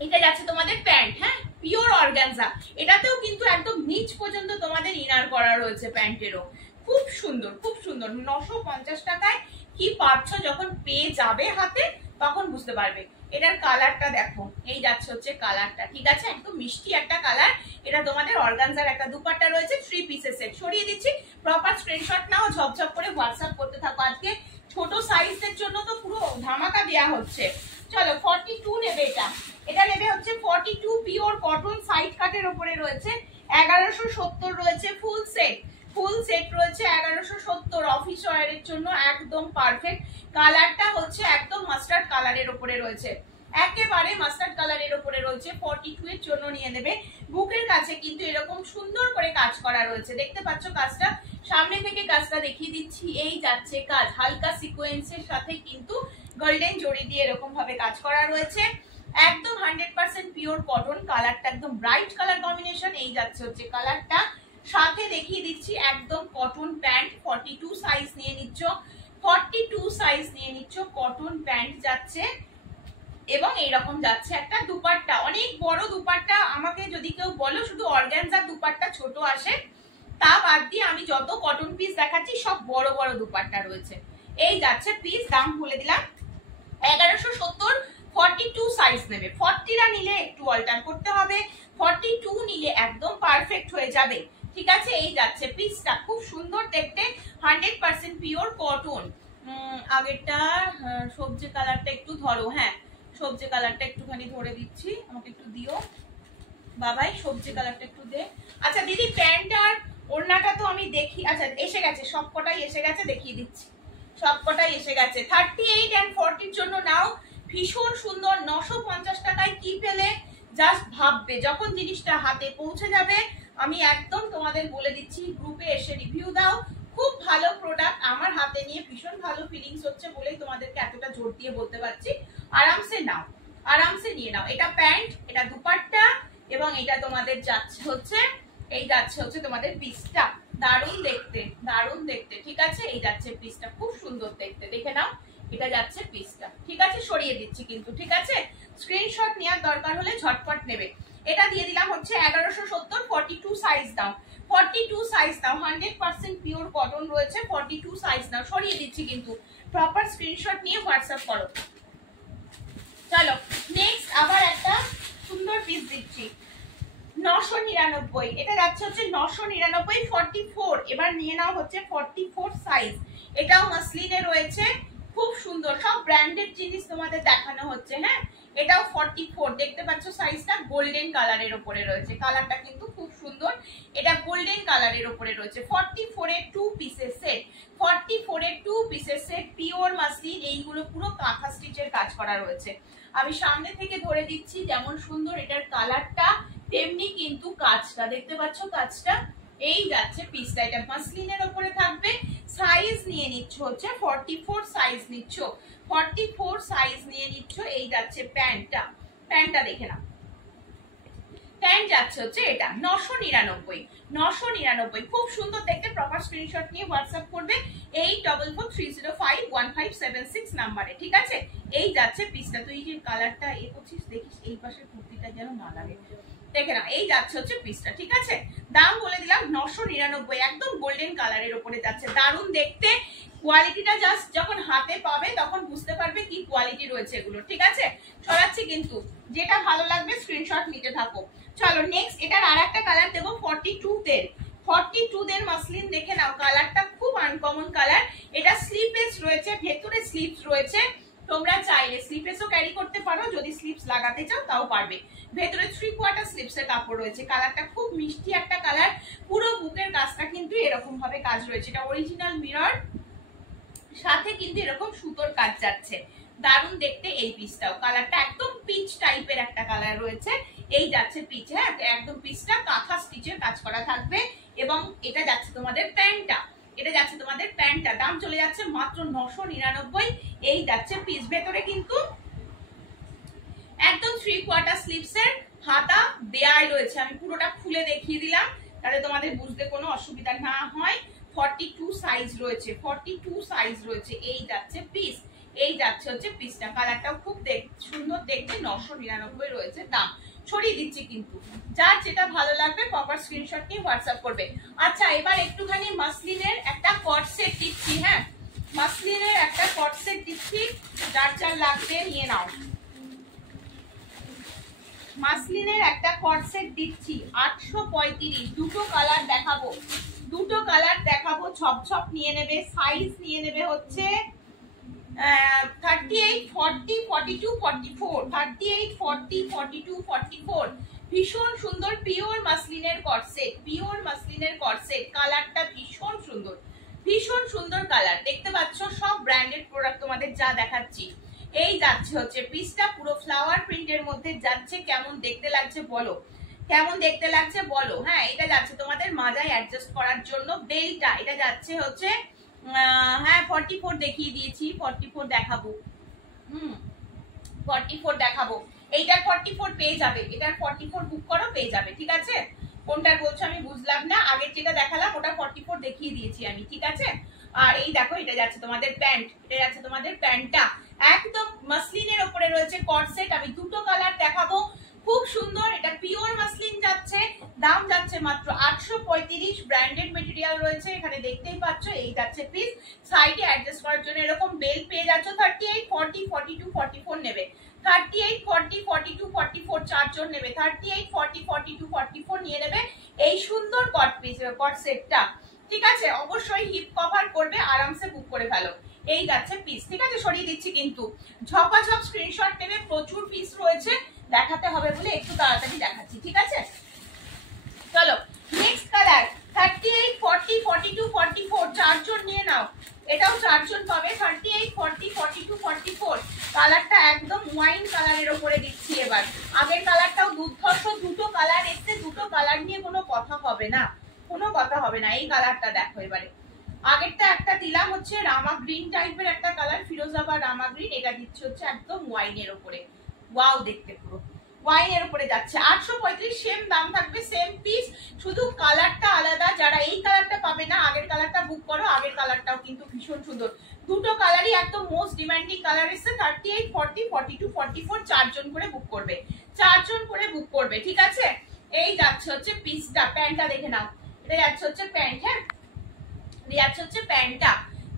এটা যাচ্ছে তোমাদের প্যান্ট, হ্যাঁ পিওর অর্গানজা, এটাতেও কিন্তু একদম নিচ পর্যন্ত তোমাদের ইনার করা রয়েছে প্যান্টেরও, খুব সুন্দর খুব সুন্দর। 950 টাকায় কি পাচ্ছ, যখন পেয়ে যাবে হাতে তখন বুঝতে পারবে। এটার কালারটা দেখো, এই যাচ্ছে হচ্ছে কালারটা, ঠিক আছে, একদম মিষ্টি একটা কালার। এটা তোমাদের অর্গানজার একটা দুপাট্টা রয়েছে, 3 পিসের সেট। সরিয়ে দিচ্ছি, প্রপার স্ক্রিনশট নাও, ঝপঝপ করে হোয়াটসঅ্যাপ করতে থাকো। আজকে ছোট সাইজের জন্য তো পুরো ধামাকা দেওয়া হচ্ছে। চলো 42 নেবে, এটা নেবে হচ্ছে 42 পিওর কটন সাইড কাটের উপরে রয়েছে, 1170 রয়েছে ফুল সেট, ফুল সেট রয়েছে 1170, অফিস ওয়্যারের জন্য একদম পারফেক্ট। কালারটা হচ্ছে একদম মাস্টার্ড কালারের উপরে রয়েছে, একেবারে মাস্টার্ড কালারের উপরে রয়েছে, 42 এর জন্য নিয়ে নেবে। বুকের কাছে কিন্তু এরকম সুন্দর করে কাজ করা রয়েছে, দেখতে পাচ্ছ কাজটা, সামনে থেকে কাজটা দেখিয়ে দিচ্ছি। এই যাচ্ছে কাজ, হালকা সিকোয়েন্সের সাথে কিন্তু গোল্ডেন জড়ি দিয়ে এরকম ভাবে কাজ করা রয়েছে, একদম 100% পিওর কটন, কালারটা একদম ব্রাইট কালার কম্বিনেশন। এই যাচ্ছে হচ্ছে কালারটা, সাথে দেখিয়ে দিচ্ছি একদম কটন প্যান্ট, 42 সাইজ নিয়ে নিচ্ছ, 42 সাইজ নিয়ে নিচ্ছ, কটন প্যান্ট যাচ্ছে, এবং এইরকম যাচ্ছে একটা দুপাট্টা, অনেক বড় দুপাট্টা। আমাকে যদি কেউ বলো শুধু অর্গানজার দুপাট্টা ছোট আসে, তা বাদ দিয়ে আমি যত কটন পিস দেখাচ্ছি সব বড় বড় দুপাট্টা রয়েছে। এই যাচ্ছে পিস, দাম বলে দিলাম 1170, 42 সাইজ নেবে, 40রা নিলে একটু অল্টার করতে হবে, 42 নিলে একদম পারফেক্ট হয়ে যাবে, ঠিক আছে। এই যাচ্ছে পিসটা, খুব সুন্দর দেখতে, 100% পিওর কটন। আগেরটা সবজি কালারটা একটু ধরো, হ্যাঁ সবজি কালারটা একটুখানি ধরে দিচ্ছি, আমাকে একটু দিও বাবাই, সবজি কালারটা একটু দে। আচ্ছা দিদি প্যান্ট আর ওড়নাটা তো আমি দেখি, আচ্ছা এসে গেছে, সবকটাই এসে গেছে, দেখিয়ে দিচ্ছি, সবকটাই এসে গেছে। 38 and 40 জন্য নাও, ভীষণ সুন্দর, 950 টাকায় কি পেলে জাস্ট ভাববে, যখন জিনিসটা হাতে পৌঁছে যাবে আমি একদম তোমাদের বলে দিচ্ছি, গ্রুপে এসে রিভিউ দাও, খুব ভালো প্রোডাক্ট, আমার হাতে নিয়ে ভীষণ ভালো ফিলিংস হচ্ছে বলেই তোমাদেরকে এতটা জোর দিয়ে বলতে পারছি। আরামসে নাও, আরামসে নিয়ে নাও। এটা প্যান্ট, এটা দুপাট্টা, এবং এটা তোমাদের যাচ্ছে হচ্ছে, এই যাচ্ছে হচ্ছে তোমাদের পিসটা, দারুণ দেখতে, দারুণ দেখতে, ঠিক আছে। এই যাচ্ছে পিসটা, খুব সুন্দর দেখতে, দেখে নাও, এটা যাচ্ছে পিসটা, ঠিক আছে। সরিয়ে দিচ্ছি কিন্তু, ঠিক আছে, স্ক্রিনশট নেওয়ার দরকার হলে ঝটপট নেবে। এটা দিয়ে দিলাম হচ্ছে 1170, 42 সাইজ দাও, 42 সাইজ দাও, 100% পিওর কটন রয়েছে, 42 সাইজ দাও। সরিয়ে দিচ্ছি কিন্তু, প্রপার স্ক্রিনশট নিয়ে হোয়াটসঅ্যাপ করো। চলো নেক্সট আবার একটা সুন্দর পিস দিচ্ছি, 999, এটা যাচ্ছে হচ্ছে 999, 44, এবার নিয়ে নাও হচ্ছে 44 সাইজ, এটাও মাসলিনে রয়েছে, খুব সুন্দর, সব ব্র্যান্ডেড জিনিস তোমাদের দেখানো হচ্ছে, হ্যাঁ। এটাও 44, দেখতে পাচ্ছ সাইজটা গোল্ডেন কালারের উপরে রয়েছে, কালারটা কিন্তু খুব সুন্দর, এটা গোল্ডেন কালারের উপরে রয়েছে, 44 এর 2 পিসের সেট, 44 এর 2 পিসের সেট, পিওর মাসলিন, এইগুলো পুরো কাঁথা স্টিচের কাজ করা রয়েছে। আমি সামনে থেকে ধরে দিচ্ছি, যেমন সুন্দর এটার কালারটা, তেমনি কিন্তু কাজটা, দেখতে পাচ্ছ কাজটা। এই যাচ্ছে পিসটা, এটা মাসলিনের উপরে থাকবে, সাইজ নিয়ে নিচ্ছ হচ্ছে 44 সাইজ নিচ্ছ, 44 সাইজ নিয়ে নিচ্ছ। এই যাচ্ছে প্যান্টটা, প্যান্টটা দেখে নাও, প্যান্ট যাচ্ছে হচ্ছে এটা 999, 999, খুব সুন্দর দেখতে, প্রপার স্ক্রিনশট নিয়ে হোয়াটসঅ্যাপ করবে 8443051576 নাম্বারে, ঠিক আছে। এই যাচ্ছে পিসটা, তুই যে কালারটা এ করছিস দেখিস এই পাশের কুর্তিটা যেন না লাগে, দেখে না। এই যাচ্ছে হচ্ছে পিসটা, ঠিক আছে, দাম বলে দিলাম 999, একদম গোল্ডেন কালারের উপরে যাচ্ছে, দারুণ দেখতে, কোয়ালিটিটা জাস্ট যখন হাতে পাবে তখন বুঝতে পারবে কি কোয়ালিটি রয়েছে এগুলো, ঠিক আছে। ছড়াচ্ছি কিন্তু, যেটা ভালো লাগবে স্ক্রিনশট নিতে থাকো। চলো নেক্সট, এটার আর একটা কালার দেবো 42 দের, 42 দের মাসলিন, দেখে নাও কালারটা খুব আনকমন কালার, এটা স্লিপলেস রয়েছে, ভেতরে স্লিপস রয়েছে, তোমরা চাইলে স্লিপলেসও ক্যারি করতে পারো, যদি স্লিপস লাগাতে চাও তাও পারবে, ভেতরে 3/4 স্লিপসের কাপড় রয়েছে, কালারটা খুব মিষ্টি একটা কালার, পুরো বুকের কাজটা কিন্তু এরকম ভাবে কাজ রয়েছে, এটা অরিজিনাল মিরর, সাথে কিন্তু এরকম সুতোর কাজ যাচ্ছে, দারুণ দেখতে এই পিসটাও। কালারটা একদম পিচ টাইপের একটা কালার রয়েছে, এই যাচ্ছে পিচ। হ্যাঁ, একদম পিচটা কাঁথা স্টিচের কাজ করা থাকবে। এবং এটা যাচ্ছে তোমাদের প্যান্টটা, এটা যাচ্ছে তোমাদের প্যান্টটা, দাম চলে যাচ্ছে মাত্র 999। এই যাচ্ছে পিস। ভেতরে কিন্তু একদম 3/4 স্লিভসের হাতা দেয়াই রয়েছে। আমি পুরোটা খুলে দেখিয়ে দিলাম তাহলে তোমাদের বুঝতে কোনো অসুবিধা না হয়। 42 সাইজ রয়েছে, 42 সাইজ রয়েছে। এই যাচ্ছে পিস, এই যাচ্ছে হচ্ছে পিসটা। কালারটাও খুব সুন্দর দেখতে, 999 রয়েছে দাম। ছড়িয়ে দিচ্ছি কিন্তু, যার যেটা ভালো লাগবে প্রপার স্ক্রিনশট নিয়ে হোয়াটসঅ্যাপ করবে। আচ্ছা, এবার একটুখানি মাসলিনের একটা কট সেট দিচ্ছি। হ্যাঁ, মাসলিনের একটা কট সেট দিচ্ছি, যার যার লাগবে নিয়ে নাও। মাসলিনের একটা কট সেট দিচ্ছি 835। দুটো কালার দেখাবো, দুটো কালার দেখাবো, ছপ ছপ নিয়ে নেবে। সাইজ নিয়ে নেবে হচ্ছে 38, 40, 42, 44, 38, 40, 42, 44। ভীষণ সুন্দর পিওর মাসলিনের কট সেট, পিওর মাসলিনের কট সেট। কালারটা ভীষণ সুন্দর, ভীষণ সুন্দর কালার। দেখতে পাচ্ছ সব ব্র্যান্ডেড প্রোডাক্ট তোমাদের যা দেখাচ্ছি। এই যাচ্ছে হচ্ছে পিসটা, পুরো ফ্লাওয়ার প্রিন্টের মধ্যে যাচ্ছে। কেমন দেখতে লাগছে বলো, কেমন দেখতে লাগছে বলো। হ্যাঁ, এটা যাচ্ছে তোমাদের মাজায় অ্যাডজাস্ট করার জন্য। বেলটা এটা যাচ্ছে হচ্ছে হ্যাঁ 44 দেখিয়ে দিয়েছি, 44 দেখাবো। 44 দেখাবো। এইটার 44 পেয়ে যাবে, এটার 44 বুক করো পেয়ে যাবে। ঠিক আছে, কোনটার বলছো আমি বুঝলাম না। আগের যেটা দেখালাম ওটা 44 দেখিয়ে দিয়েছি আমি। ঠিক আছে, আর এই দেখো এটা যাচ্ছে তোমাদের প্যান্ট, এটা যাচ্ছে তোমাদের প্যান্টটা একদম মাসলিনের উপরে রয়েছে কট সেট। আমি দুটো কালার দেখাবো, খুব সুন্দর। এটা পিওর মাসলিন যাচ্ছে, দাম যাচ্ছে মাত্র 835। ব্র্যান্ডেড মেটেরিয়াল রয়েছে এখানে, দেখতেই পাচ্ছ। এই যাচ্ছে পিস। সাইডে অ্যাডজাস্ট করার জন্য এরকম বেল পেয়ে যাচ্ছ। 38, 40, 42, 44 নেবে। 38, 40, 42, 44 চারজন নেবে। 38, 40, 42, 44 নিয়ে নেবে এই সুন্দর কট পিস, কট সেটটা। ঠিক আছে, অবশ্যই হিপ কভার করবে, আরামসে বুক করে ফেলো। এই যাচ্ছে পিস। ঠিক আছে, সরিয়ে দিচ্ছি কিন্তু, ঝপাঝপ স্ক্রিনশট নেবে। প্রচুর পিস রয়েছে, দেখাতে হবে বলে একটু তাড়াতাড়ি দেখাচ্ছি। ঠিক আছে, চলো নেক্সট কালার 38, 40, 42, 44 চারজন নিয়ে নাও। এটাও চারজন পাবে। 38, 40, 42, 44 কালারটা একদম ওয়াইন কালারের উপরে দিচ্ছি এবার। আগের কালারটাও দুর্ধর্ষ, দুটো কালার এসছে, দুটো কালার নিয়ে কোনো কথা হবে না, কোনো কথা হবে না। এই কালারটা দেখো এবারে। আগেরটা একটা দিলাম হচ্ছে রামা গ্রিন টাইপের একটা কালার, ফিরোজা বা রামা গ্রিন। এটা দিচ্ছে হচ্ছে একদম ওয়াইনের উপরে। ওয়াও দেখতে, পুরো ওয়াইনের উপরে যাচ্ছে। 835, সেম দাম থাকবে, সেম পিস, শুধু কালারটা আলাদা। যারা এই কালারটা পাবে না, আগের কালারটা বুক করো। আগের কালারটাও কিন্তু ভীষণ সুন্দর। দুটো কালারই একদম মোস্ট ডিমান্ডিং কালার এসছে। 38, 40, 42, 44 চারজন করে বুক করবে, চারজন করে বুক করবে। ঠিক আছে, এই যাচ্ছে হচ্ছে পিসটা। প্যান্টটা দেখে নাও, এটা যাচ্ছে হচ্ছে প্যান্ট। হ্যাঁ, এটা যাচ্ছে হচ্ছে প্যান্টটা।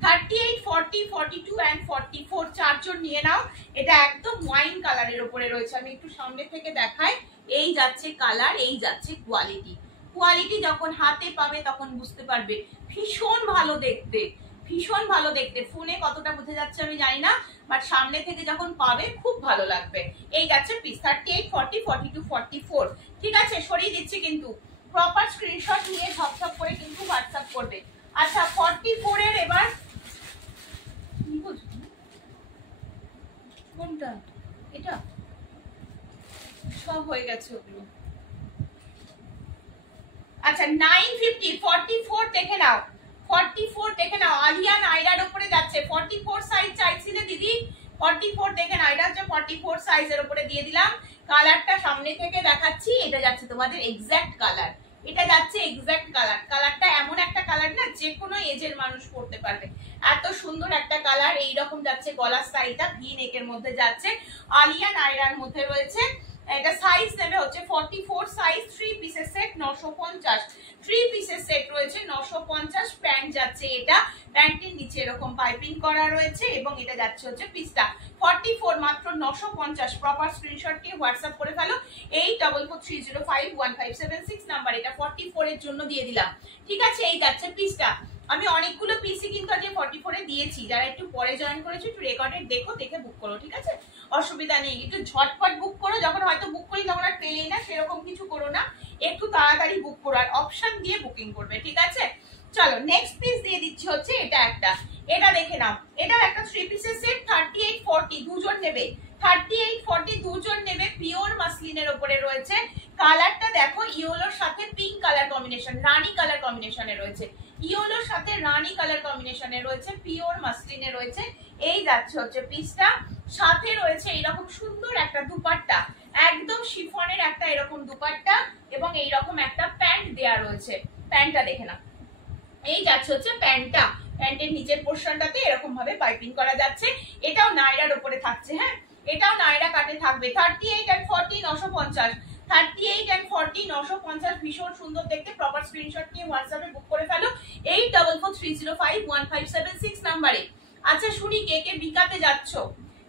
38, 40, 42 and 44 চারজন নিয়ে নাও। এটা একদম ওয়াইন কালারের উপরে রয়েছে। আমি একটু সামনে থেকে দেখাই। এই যাচ্ছে কালার, এই যাচ্ছে কোয়ালিটি। কোয়ালিটি যখন হাতে পাবে তখন বুঝতে পারবে, ভীষণ ভালো দেখতে, ভীষণ ভালো দেখতে। ফোনে কতটা বোঝা যাচ্ছে আমি জানি না, বাট সামনে থেকে যখন পাবে খুব ভালো লাগবে। এই যাচ্ছে পিস। 38, 40, 42, 44। ঠিক আছে, সরিয়ে দিচ্ছি কিন্তু, প্রপার স্ক্রিনশট নিয়ে ঝপঝপ করে কিন্তু হোয়াটসঅ্যাপ করবে। আচ্ছা, 44 এর এবার কোনটা, এটা সব হয়ে গেছে ওগুলো। আচ্ছা 950, 44 দেখে নাও, 44 দেখে নাও। আলিয়া নাইরার উপরে যাচ্ছে। 44 সাইজ চাইছিলে দিদি, 44 দেখে নাও। এটা হচ্ছে 44 সাইজের উপরে দিয়ে দিলাম। কালারটা সামনে থেকে দেখাচ্ছি। এটা যাচ্ছে তোমাদের এক্সাক্ট কালার, এটা যাচ্ছে এক্সাক্ট কালার। কালারটা এমন একটা কালার না, যে কোনো এজের মানুষ পড়তে পারবে, এত সুন্দর একটা কালার। এইরকম যাচ্ছে গলার স্টাইলটা, ভি নেকের মধ্যে যাচ্ছে, আলিয়া নাইরার মধ্যে রয়েছে। এটা সাইজ নেবে হচ্ছে 44 সাইজ। 3 পিসের সেট 950, 3 পিসের সেট রয়েছে 950। প্যান্ট যাচ্ছে এটা, প্যান্টের নিচে এরকম পাইপিং করা রয়েছে এবং এটা যাচ্ছে হচ্ছে পিসটা। 44 মাত্র 950। প্রপার স্ক্রিনশট নিয়ে হোয়াটসঅ্যাপ করে ফেলো। 8443051576 নাম্বার, এটা 44 এর জন্য দিয়ে দিলাম। ঠিক আছে, এই যাচ্ছে পিসটা। আমি অনেকগুলো পিসি কিন্তু আজকে 44 এ দিয়েছি। যারা একটু পরে জয়েন করেছে একটু রেকর্ডেড দেখো, দেখে বুক করো। ঠিক আছে, অসুবিধা নেই, একটু ঝটপট বুক করো। যখন হয়তো বুক করি তখন আর পেলেই না, সেরকম কিছু করো না, একটু তাড়াতাড়ি বুক করো আর অপশন দিয়ে বুকিং করবে। ঠিক আছে, চলো নেক্সট পিস দিয়ে দিচ্ছি হচ্ছে এটা একটা। এটা দেখে নাও, এটা একটা 3 পিসের সেট 3840 দুজন নেবে, 3840 দুজন নেবে। পিওর মাসলিনের উপরে রয়েছে। কালারটা দেখো ইয়েলোর সাথে পিঙ্ক কালার কম্বিনেশন, রানী কালার কম্বিনেশনে রয়েছে, ইয়েলোর সাথে রানী কালার কম্বিনেশনে রয়েছে, পিওর মাসলিনে রয়েছে। এই যাচ্ছে হচ্ছে পিসটা, সাথে রয়েছে এরকম সুন্দর একটা দুপাট্টা, একদম শিফনের একটা এরকম দুপাট্টা এবং এইরকম একটা প্যান্ট দেয়া রয়েছে। প্যান্টটা দেখে না, এই যাচ্ছে হচ্ছে প্যান্টটা, প্যান্টের নিচের পোর্শনটাতে এরকম ভাবে পাইপিং করা যাচ্ছে। এটাও নায়রার উপরে থাকছে, হ্যাঁ এটাও নায়রা কাটে থাকবে। 38 and 40 950, 38 and 40 950, ভীষণ সুন্দর দেখতে। প্রপার স্ক্রিনশট নিয়ে হোয়াটসঅ্যাপে বুক করে ফেলো 8443051576 নাম্বারে। আচ্ছা শুনি কে কে বিকাতে যাচ্ছ,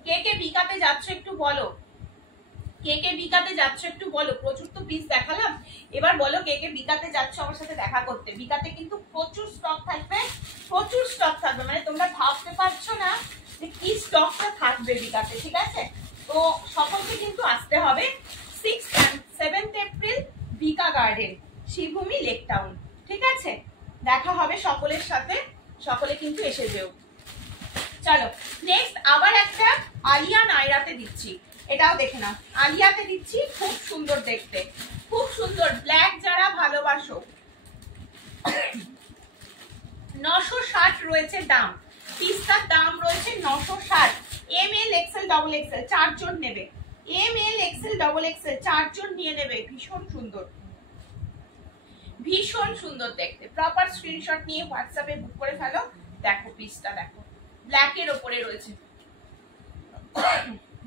কে কে বিকাতে যাচ্ছ একটু বলো, কে কে বিকাতে যাচ্ছ একটু বলো। প্রচুর তো পিস দেখালাম, এবার বলো কে কে বিকাতে যাচ্ছ আমার সাথে দেখা করতে। বিকাতে কিন্তু প্রচুর স্টক থাকবে, প্রচুর স্টক থাকবে, মানে তোমরা ভাবতে পারছো না যে কি স্টকটা থাকবে বিকাতে, ঠিক আছে? তো সকলকে কিন্তু আসতে হবে 6th and 7th এপ্রিল বিকা গার্ডেন, শিবভূমি লেক টাউন, ঠিক আছে? দেখা হবে সকলের সাথে, সকলে কিন্তু এসে যেও। চলো নেক্সট আবার একটা আলিয়া নায়রাতে দিচ্ছি, এটাও দেখে নাও, আলিয়াতে দিচ্ছি, খুব সুন্দর দেখতে, খুব সুন্দর। ব্ল্যাক যারা ভালোবাসো 960 রয়েছে দাম, পিসটার দাম রয়েছে 960। ML XL ডাবল XL চারজন নেবে, ML XL ডাবল XL চারজন নিয়ে নেবে। ভীষণ সুন্দর, ভীষণ সুন্দর দেখতে। প্রপার স্ক্রিনশট নিয়ে হোয়াটসঅ্যাপে বুক করে ফেলো। দেখো পিসটা দেখো, ব্ল্যাকের ওপরে রয়েছে।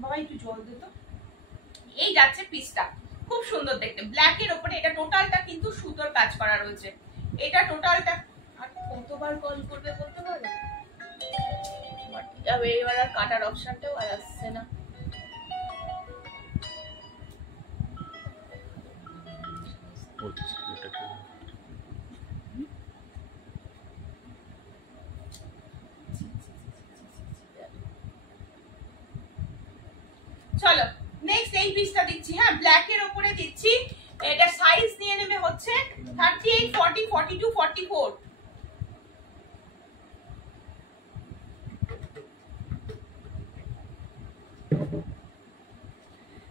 বাবা একটু জল দে তো। এই যাচ্ছে পিসটা, খুব সুন্দর দেখতে, ব্ল্যাকের ওপরে। এটা টোটালটা কিন্তু সুতোর কাজ করা রয়েছে, এটা টোটালটা। আর কতবার কল করবে বলতে পারো? এবার আর কাটার অপশনটাও আর আসছে না। চলো নেক্সট এই পিসটা দিচ্ছি, হ্যাঁ ব্ল্যাকের উপরে দিচ্ছি। এটা সাইজ নিয়ে নেবে হচ্ছে 38 40 42 44,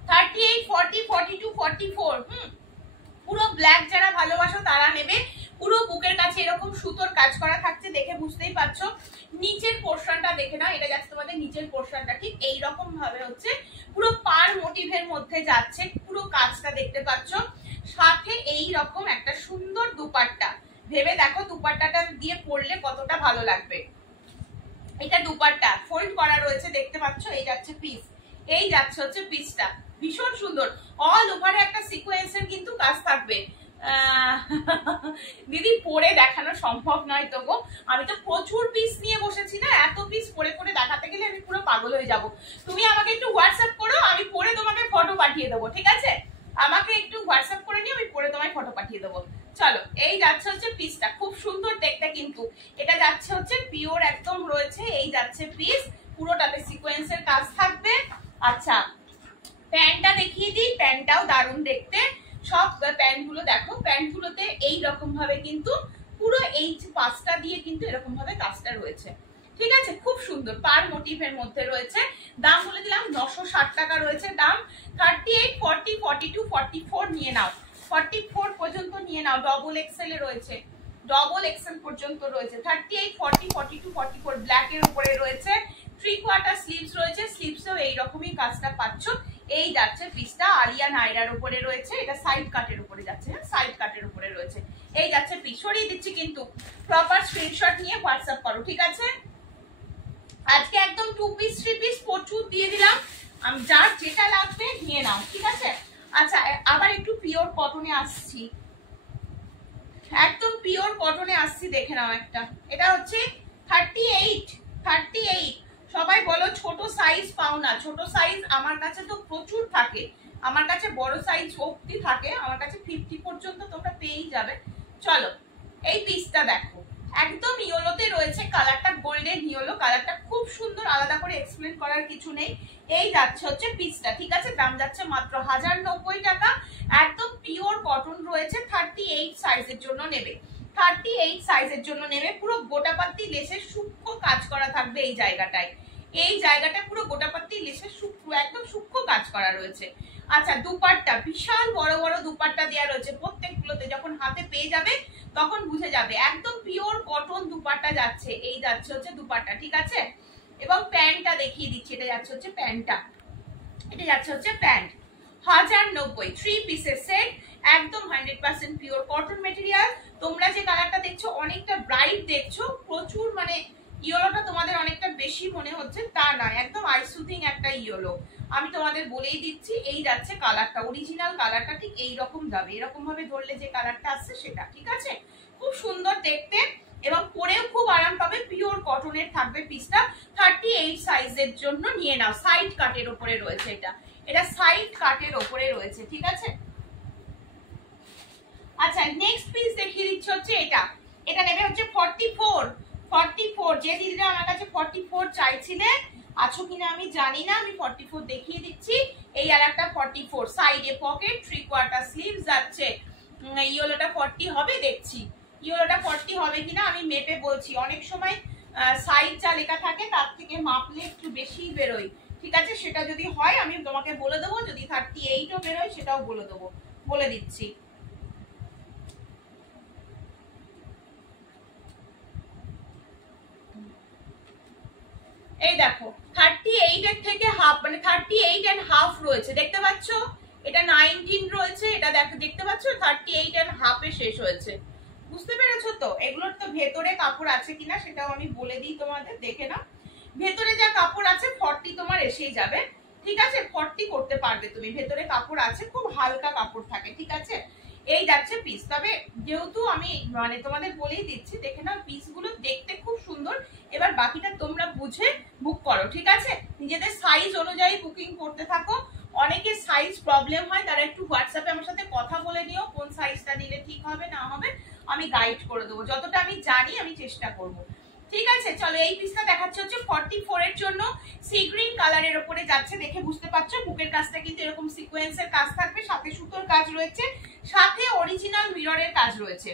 38 40 42 44। পুরো ব্ল্যাক যারা ভালোবাসো তারা নেবে। পুরো বুকের কাছে এরকম সুতোর কাজ করা থাকছে, দেখে বুঝতেই পারছো। নিচের পোর্শনটা দেখে নাও, এটা যাচ্ছে তোমাদের নিচের পোর্শনটা, ঠিক এইরকম ভাবে হচ্ছে পুরো পার মোটিভের মধ্যে যাচ্ছে, পুরো কাজটা দেখতে পাচ্ছ। সাথে এই রকম একটা সুন্দর দুপাট্টা, ভেবে দেখো দুপাট্টাটা দিয়ে পরলে কতটা ভালো লাগবে। এটা দুপাট্টা ফোল্ড করা রয়েছে, দেখতে পাচ্ছ। এই যাচ্ছে পিস, এই যাচ্ছে হচ্ছে পিসটা, ভীষণ সুন্দর। অল ওভারে একটা সিকোয়েন্সের কিন্তু কাজ থাকবে। দিদি পরে দেখানো সম্ভব নয় তো গো, আমি তো প্রচুর পিস নিয়ে বসেছি না, এত পিস পরে পরে দেখাতে গেলে আমি পুরো পাগল হয়ে যাব। তুমি আমাকে একটু হোয়াটসঅ্যাপ করো, আমি পরে তোমাকে ফটো পাঠিয়ে দেবো, ঠিক আছে? আমাকে একটু হোয়াটসঅ্যাপ করে নিও, আমি পরে তোমায় ফটো পাঠিয়ে দেবো। চলো এই যাচ্ছে হচ্ছে পিসটা, খুব সুন্দর দেখতে কিন্তু। এটা যাচ্ছে হচ্ছে পিওর একদম রয়েছে, এই যাচ্ছে পিস, পুরোটাতে সিকোয়েন্সের কাজ থাকবে। আচ্ছা প্যান্টটা দেখিয়ে দিই, প্যান্টটাও দারুণ দেখতে। সব প্যান্ট গুলো দেখো, প্যান্ট গুলোতে এই রকম ভাবে কিন্তু পুরো এই পাঁচটা দিয়ে কিন্তু এরকম ভাবে কাজটা রয়েছে, ঠিক আছে? খুব সুন্দর পার মোটিভের মধ্যে রয়েছে। দাম বলে দিলাম 960 টাকা রয়েছে দাম। 38 40 42 44 নিয়ে নাও, 44 পর্যন্ত নিয়ে নাও। ডবল এক্সেল এ রয়েছে, ডবল এক্সেল পর্যন্ত রয়েছে। 38 40 42 44 ব্ল্যাক এর উপরে রয়েছে। 3/4 স্লিভস রয়েছে, স্লিভসেও এইরকমই কাজটা পাচ্ছ। এই যাচ্ছে পিসটা, আলিয়া নায়রার উপরে রয়েছে। এটা সাইড কাটের উপরে যাচ্ছে, হ্যাঁ সাইড কাটের উপরে রয়েছে। এই যাচ্ছে পিস, সরিয়ে দিচ্ছি কিন্তু। প্রপার স্ক্রিনশট নিয়ে হোয়াটসঅ্যাপ করো, ঠিক আছে? আজকে একদম 2 পিস 3 পিস প্রচুর দিয়ে দিলাম, আমি যার যেটা লাগবে নিয়ে নাও, ঠিক আছে? আচ্ছা আবার একটু পিওর কটনে আসছি, একদম পিওর কটনে আসছি, দেখে নাও একটা। এটা হচ্ছে 38। সবাই বলো ছোট সাইজ পাও না, ছোট সাইজ আমার কাছে তো প্রচুর থাকে, আমার কাছে বড় সাইজ অবধি থাকে, আমার কাছে 50 পর্যন্ত তোমরা পেয়েই যাবে। চলো এই পিসটা দেখো, একদম ইয়েলোতে রয়েছে, কালারটা গোল্ডেন ইয়েলো, কালারটা খুব সুন্দর, আলাদা করে এক্সপ্লেন করার কিছু নেই। এই যাচ্ছে হচ্ছে পিসটা, ঠিক আছে? দাম যাচ্ছে মাত্র 1090 টাকা। একদম পিওর কটন রয়েছে, 38 সাইজের জন্য নেবে। 38 সাইজের জন্য নেবে। পুরো গোটাপাত্তি লেসের সূক্ষ্ম কাজ করা থাকবে এই জায়গাটায়, এই জায়গাটা পুরো গোটাপাত্তি লেসের সূক্ষ্ম একদম সূক্ষ্ম কাজ করা রয়েছে। আচ্ছা দুপাট্টা বিশাল বড় বড় দুপাট্টা দেওয়া রয়েছে প্রত্যেকগুলোতে, যখন হাতে পেয়ে যাবে তখন বুঝে যাবে একদম পিওর কটন দুপাট্টা যাচ্ছে। এই যাচ্ছে হচ্ছে দুপাট্টা, ঠিক আছে। এবং প্যান্টটা দেখিয়ে দিচ্ছি, এটা যাচ্ছে হচ্ছে প্যান্টটা, এটা যাচ্ছে হচ্ছে প্যান্ট। 1090 3 পিসের সেট, একদম 100% পিওর কটন মেটেরিয়াল। তোমরা যে কালারটা দেখছো অনেকটা ব্রাইট দেখছো, প্রচুর মানে ইয়েলোটা তোমাদের অনেকটা বেশি মনে হচ্ছে তা নয়, একদম আই সুদিং একটা ইয়েলো। আমি তোমাদের বলেই দিচ্ছি এই যাচ্ছে কালারটা, অরিজিনাল কালারটা ঠিক এই রকম যাবে, এরকম ভাবে ধরলে যে কালারটা আসছে সেটা, ঠিক আছে। খুব সুন্দর দেখতে এবং পরেও খুব আরাম পাবে, পিওর কটনের থাকবে পিসটা। 38 সাইজের জন্য নিয়ে নাও। সাইড কাটের উপরে রয়েছে এটা, এটা সাইড কাটের উপরে রয়েছে, ঠিক আছে। আচ্ছা নেক্সট পিস দেখিয়ে দিচ্ছি হচ্ছে এটা, এটা নেবে হচ্ছে 44 যে দিদিরা আমার কাছে 44 চাইছিলে আছো কিনা আমি জানি না, আমি 44 দেখিয়ে দিচ্ছি। এই আর একটা 44 সাইডে পকেট 3/4 স্লিভস যাচ্ছে। ইয়েলোটা 40 হবে দেখছি, ইয়েলোটা 40 হবে কিনা আমি মেপে বলছি। অনেক সময় সাইজ যা লেখা থাকে তার থেকে মাপলে একটু বেশি বেরোয়, ঠিক আছে। সেটা যদি হয় আমি তোমাকে বলে দেবো, যদি 38ও বেরোয় সেটাও বলে দেবো, বলে দিচ্ছি। এই দেখো 38 এর থেকে হাফ, মানে 38 এন্ড হাফ রয়েছে, দেখতে পাচ্ছ। এটা 19 রয়েছে, এটা দেখতে পাচ্ছ 38 এন্ড হাফে শেষ হয়েছে, বুঝতে পেরেছো তো। এগুলোর তো ভেতরে কাপড় আছে কিনা সেটাও আমি বলে দিই তোমাদের, দেখে নাও। ভেতরে যা কাপড় আছে 40 তোমার এসেই যাবে, ঠিক আছে। 40 করতে পারবে তুমি, ভেতরে কাপড় আছে, খুব হালকা কাপড় থাকে, ঠিক আছে। এই যাচ্ছে পিস। তবে যেহেতু আমি মানে তোমাদের বলেই দিচ্ছি, দেখে নাও পিসগুলো দেখতে খুব সুন্দর। এবার বাকিটা তোমরা বুঝে বুক করো, ঠিক আছে। নিজেদের সাইজ অনুযায়ী বুকিং করতে থাকো। অনেকের সাইজ প্রবলেম হয়, তারা একটু হোয়াটসঅ্যাপে আমার সাথে কথা বলে নিও, কোন সাইজটা নিলে ঠিক হবে না হবে, আমি গাইড করে দেবো, যতটা আমি জানি আমি চেষ্টা করব, ঠিক আছে। চলো এই পিসটা দেখাচ্ছে হচ্ছে 44 এর জন্য, সি গ্রিন কালারের উপরে যাচ্ছে, দেখে বুঝতে পারছো। বুকের কাজটা কিন্তু এরকম সিকোয়েন্সের কাজ থাকবে, সাথে সুতোর কাজ রয়েছে, সাথে অরিজিনাল মিররের কাজ রয়েছে,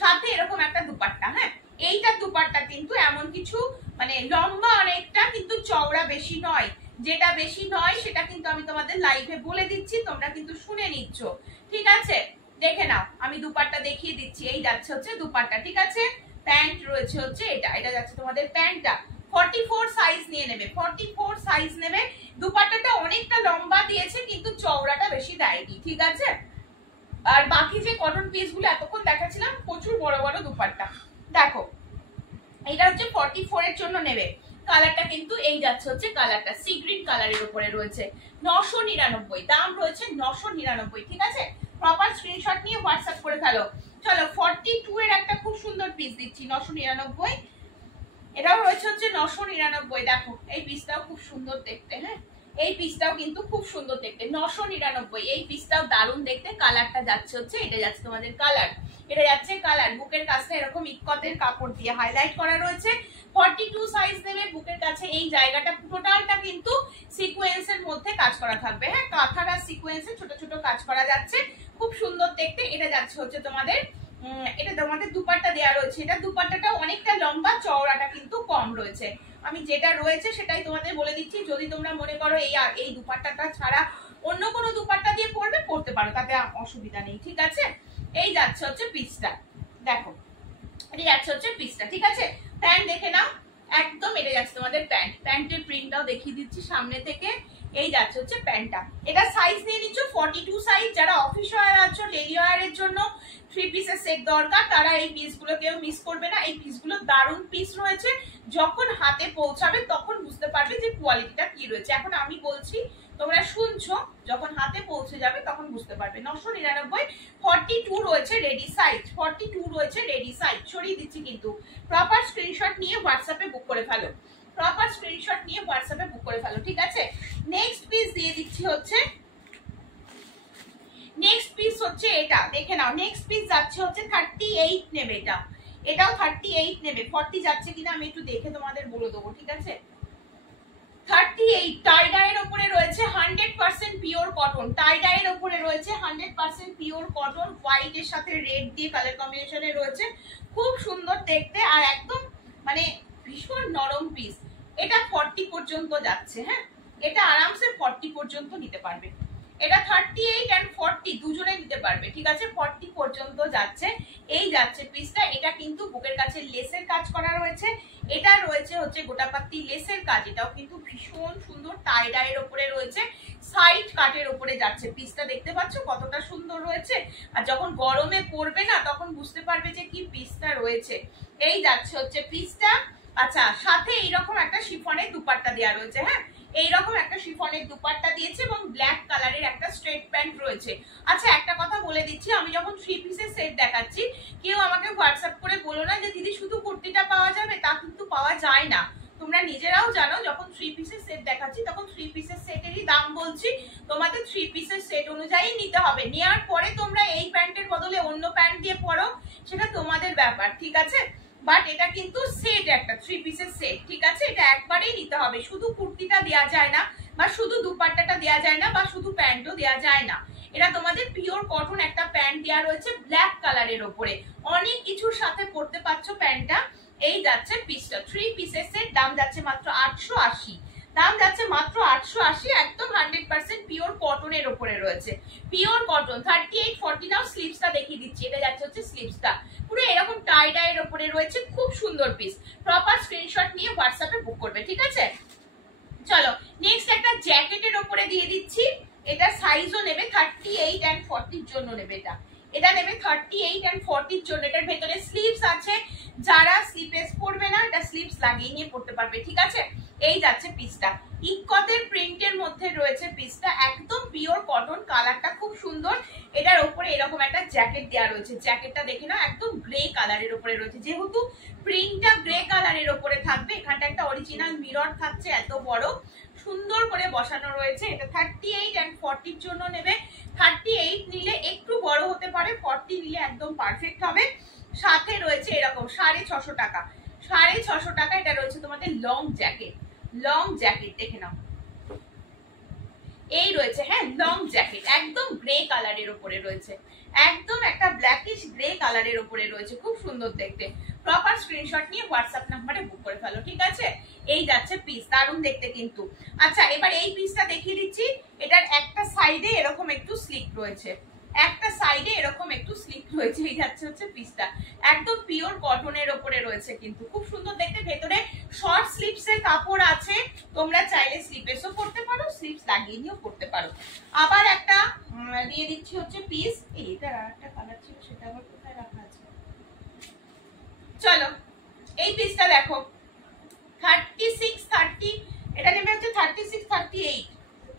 সাথে এরকম একটা দুপাট্টা। হ্যাঁ এইটা দুপাট্টা কিন্তু এমন কিছু মানে লম্বা অনেকটা, কিন্তু চওড়া বেশি নয়। যেটা বেশি নয় সেটা কিন্তু আমি তোমাদের লাইভে বলে দিচ্ছি, তোমরা কিন্তু শুনে নিচ্ছ, ঠিক আছে। দেখে নাও আমি দুপাট্টা দেখিয়ে দিচ্ছি, এই যাচ্ছে হচ্ছে দুপাট্টা, ঠিক আছে। প্যান্ট রয়েছে হচ্ছে এটা, এটা যাচ্ছে তোমাদের প্যান্টটা। 44 সাইজ নিয়ে নেবে, 44 সাইজ নেবে। দুপাট্টাটা অনেকটা লম্বা দিয়েছে কিন্তু চওড়াটা বেশি দেয়নি, ঠিক আছে। আর বাকি যে কটন পিস গুলো এতক্ষণ দেখাচ্ছিলাম প্রচুর বড় বড় দুপাট্টা, দেখো এটা হচ্ছে 44 এর জন্য নেবে। কালারটা কিন্তু এই যাচ্ছে হচ্ছে কালারটা সি গ্রিন কালারের উপরে রয়েছে, 999 দাম রয়েছে, 999, ঠিক আছে। প্রপার স্ক্রিনশট নিয়ে হোয়াটসঅ্যাপ করে ফেলো। চলো 42 এর একটা খুব সুন্দর পিস দিচ্ছি, 999, এটাও রয়েছে হচ্ছে 999। দেখো এই পিসটাও খুব সুন্দর দেখতে, হ্যাঁ এই পিসটাও কিন্তু খুব সুন্দর দেখতে, 999। এই পিসটাও দারুণ দেখতে। কালারটা যাচ্ছে হচ্ছে, এটা যাচ্ছে তোমাদের কালার, এটা যাচ্ছে কালার। বুকের কাছে এরকম ইক্কতের কাপড় দিয়ে হাইলাইট করা রয়েছে। 42 সাইজ নেবে। বুকের কাছে এই জায়গাটা টোটালটা কিন্তু সিকোয়েন্সের মধ্যে কাজ করা থাকবে, হ্যাঁ কাঁথার সিকোয়েন্সে ছোট ছোট কাজ করা যাচ্ছে, খুব সুন্দর দেখতে। এটা যাচ্ছে হচ্ছে তোমাদের এটা তোমাদের দুপাট্টা দেওয়া রয়েছে, এটা দুপাট্টাটা অনেকটা লম্বা, চওড়াটা কিন্তু কম রয়েছে। আমি যেটা রয়েছে সেটাই তোমাদের বলে দিচ্ছি। যদি তোমরা মনে করো এই দুপাট্টাটা ছাড়া অন্য কোনো দুপাট্টা দিয়ে পরতে পারো, তাতে অসুবিধা নেই, ঠিক আছে। এই যাচ্ছে হচ্ছে পিসটা, দেখো এটা যাচ্ছে হচ্ছে পিসটা, ঠিক আছে। প্যান্ট দেখে নাও, একদম এটা যাচ্ছে তোমাদের প্যান্ট। প্যান্টের প্রিন্টটাও দেখিয়ে দিচ্ছি সামনে থেকে। এই যাচ্ছে হচ্ছে প্যান্টটা। এটা সাইজ নিয়ে নিচ্ছ 42 সাইজ। যারা অফিস ওয়্যার আছো, ডেলি ওয়্যারের জন্য 3 পিসের সেট দরকার, তারা এই পিসগুলো কেউ মিস করবে না। এই পিসগুলো দারুণ পিস রয়েছে, যখন হাতে পৌঁছাবে তখন বুঝতে পারবে যে কোয়ালিটিটা কি রয়েছে। এখন আমি বলছি, তোমরা শুনছো, যখন হাতে পৌঁছে যাবে তখন বুঝতে পারবে। 999, 42 রয়েছে রেডি সাইজ, 42 রয়েছে রেডি সাইজ। সরিয়ে দিচ্ছি কিন্তু, প্রপার স্ক্রিনশট নিয়ে হোয়াটসঅ্যাপে বুক করে ফেলো, প্রপার স্ক্রিনশট নিয়ে হোয়াটসঅ্যাপে বুক করে ফেলো, ঠিক আছে। নেক্সট পিস দিয়ে দিচ্ছি হচ্ছে, নেক্সট পিস হচ্ছে এটা, দেখে নাও। নেক্সট পিস যাচ্ছে হচ্ছে 38 নেবে, এটাও 38 নেবে। 40 যাচ্ছে কিনা আমি একটু দেখে তোমাদের বলে দেবো, ঠিক আছে। 38 টাই ডাইয়ের উপরে রয়েছে 100% পিওর কটন, টাই ডাইয়ের উপরে রয়েছে 100% পিওর কটন, হোয়াইট এর সাথে রেড দিয়ে কালার কম্বিনেশনে রয়েছে, খুব সুন্দর দেখতে আর একদম মানে ভীষণ নরম পিস। এটা 40 পর্যন্ত যাচ্ছে, হ্যাঁ এটা আরামসে 40 পর্যন্ত নিতে পারবে, এটা 38 এন্ড 40 দুজনে নিতে পারবে, ঠিক আছে 40 পর্যন্ত যাচ্ছে। এই যাচ্ছে পিসটা, এটা কিন্তু বুকের কাছে লেসের কাজ করা রয়েছে, এটা রয়েছে হচ্ছে গোটাপাত্তি লেসের কাজ, এটাও কিন্তু ভীষণ সুন্দর টাই ডাইয়ের উপরে রয়েছে, সাইড কাটের উপরে যাচ্ছে পিসটা, দেখতে পাচ্ছ কতটা সুন্দর রয়েছে। আর যখন গরমে পড়বে না তখন বুঝতে পারবে যে কি পিসটা রয়েছে। এই যাচ্ছে হচ্ছে পিসটা। আচ্ছা সাথে এইরকম একটা শিফনের দুপাট্টা দেওয়া রয়েছে, হ্যাঁ এইরকম একটা শিফনের দুপাট্টা দিয়েছে এবং ব্ল্যাক কালারের একটা স্ট্রেট প্যান্ট রয়েছে। আচ্ছা একটা কথা বলে দিচ্ছি, আমি যখন 3 পিসের সেট দেখাচ্ছি কেউ আমাকে হোয়াটসঅ্যাপ করে বলো না যে দিদি শুধু কুর্তিটা পাওয়া যাবে, তা কিন্তু পাওয়া যায় না। তোমরা নিজেরাও জানো যখন 3 পিসের সেট দেখাচ্ছি তখন 3 পিসের সেটেরই দাম বলছি, তোমাদের 3 পিসের সেট অনুযায়ী নিতে হবে। নেওয়ার পরে তোমরা এই প্যান্টের বদলে অন্য প্যান্ট দিয়ে পরো, সেটা তোমাদের ব্যাপার, ঠিক আছে। বাট এটা কিন্তু সেট, একটা 3 পিসের সেট, ঠিক আছে, এটা একবারেই নিতে হবে, শুধু কুর্তিটা দেওয়া যায় না বা শুধু দুপাট্টাটা দেওয়া যায় না বা শুধু প্যান্টও দেওয়া যায় না। এটা তোমাদের পিওর কটন একটা প্যান্ট দেওয়া রয়েছে ব্ল্যাক কালারের ওপরে, অনেক কিছুর সাথে পরতে পারছো প্যান্টটা। এই যাচ্ছে পিসটা, 3 পিসের সেট, দাম যাচ্ছে মাত্র 880, দাম যাচ্ছে মাত্র 880, একদম 100% পিওর কটনের ওপরে রয়েছে, পিওর কটন। 38 40 নাও স্লিভসটা দেখিয়ে দিচ্ছি, এটা যাচ্ছে হচ্ছে স্লিভসটা, পুরো এরকম টাই ডাইয়ের ওপরে রয়েছে, খুব সুন্দর পিস। প্রপার স্ক্রিনশট নিয়ে হোয়াটসঅ্যাপে বুক করবে, ঠিক আছে। চলো নেক্সট একটা জ্যাকেটের ওপরে দিয়ে দিচ্ছি, এটা সাইজও নেবে 38 এন্ড 40 এর জন্য নেবে, এটা নেবে 38 এন্ড 40 এর জন্য। এটার ভেতরে স্লিভস আছে, যারা স্লিভলেস পরবে না এটা স্লিভস লাগিয়ে নিয়ে পড়তে পারবে, ঠিক আছে। এই যাচ্ছে পিসটা, ইক্কতের প্রিন্টের মধ্যে রয়েছে পিসটা, একদম পিওর কটন, কালারটা খুব সুন্দর। এটার উপরে এরকম একটা জ্যাকেট দেওয়া রয়েছে, জ্যাকেটটা দেখে নাও একদম গ্রে কালারের উপরে রয়েছে, যেহেতু প্রিন্টটা গ্রে কালারের উপরে থাকবে, এখানটা একটা অরিজিনাল মিরর থাকছে এত বড়, সুন্দর করে বসানো রয়েছে। এটা 38 এন্ড 40 এর জন্য নেবে, 38 নিলে একটু বড় হতে পারে, 40 নিলে একদম পারফেক্ট হবে। সাথে রয়েছে এরকম 650 টাকা, 650 টাকা এটা রয়েছে তোমাদের লং জ্যাকেট, লং জ্যাকেট দেখে নাও, এই রয়েছে, হ্যাঁ লং জ্যাকেট একদম গ্রে কালারের উপরে রয়েছে, একদম একটা ব্ল্যাকিশ গ্রে কালারের উপরে রয়েছে, খুব সুন্দর দেখতে। প্রপার স্ক্রিনশট নিয়ে হোয়াটসঅ্যাপ নাম্বারে বুক করে ফেলো, ঠিক আছে। এই যাচ্ছে পিস, দারুণ দেখতে কিন্তু। আচ্ছা এবার এই পিসটা দেখিয়ে দিচ্ছি, এটার একটা সাইডে এরকম একটু স্লিক রয়েছে, একটা সাইডে এরকম একটু স্লিক রয়েছে, এই যাচ্ছে হচ্ছে পিসটা, একদম পিওর কটনের ওপরে রয়েছে কিন্তু খুব সুন্দর দেখতে। ভেতরে শর্ট স্লিভস এর কাপড় আছে, তোমরা চাইলে স্লিভলেসও পরতে পারো, স্লিভস লাগিয়ে নিয়েও পরতে পারো। আবার একটা দিয়ে দিচ্ছি হচ্ছে পিস, এইটা একটা কালার ছিল সেটা আবার কোথায় রাখা আছে, চলো এই পিসটা দেখো 36 30, এটা নেবে হচ্ছে 36 38,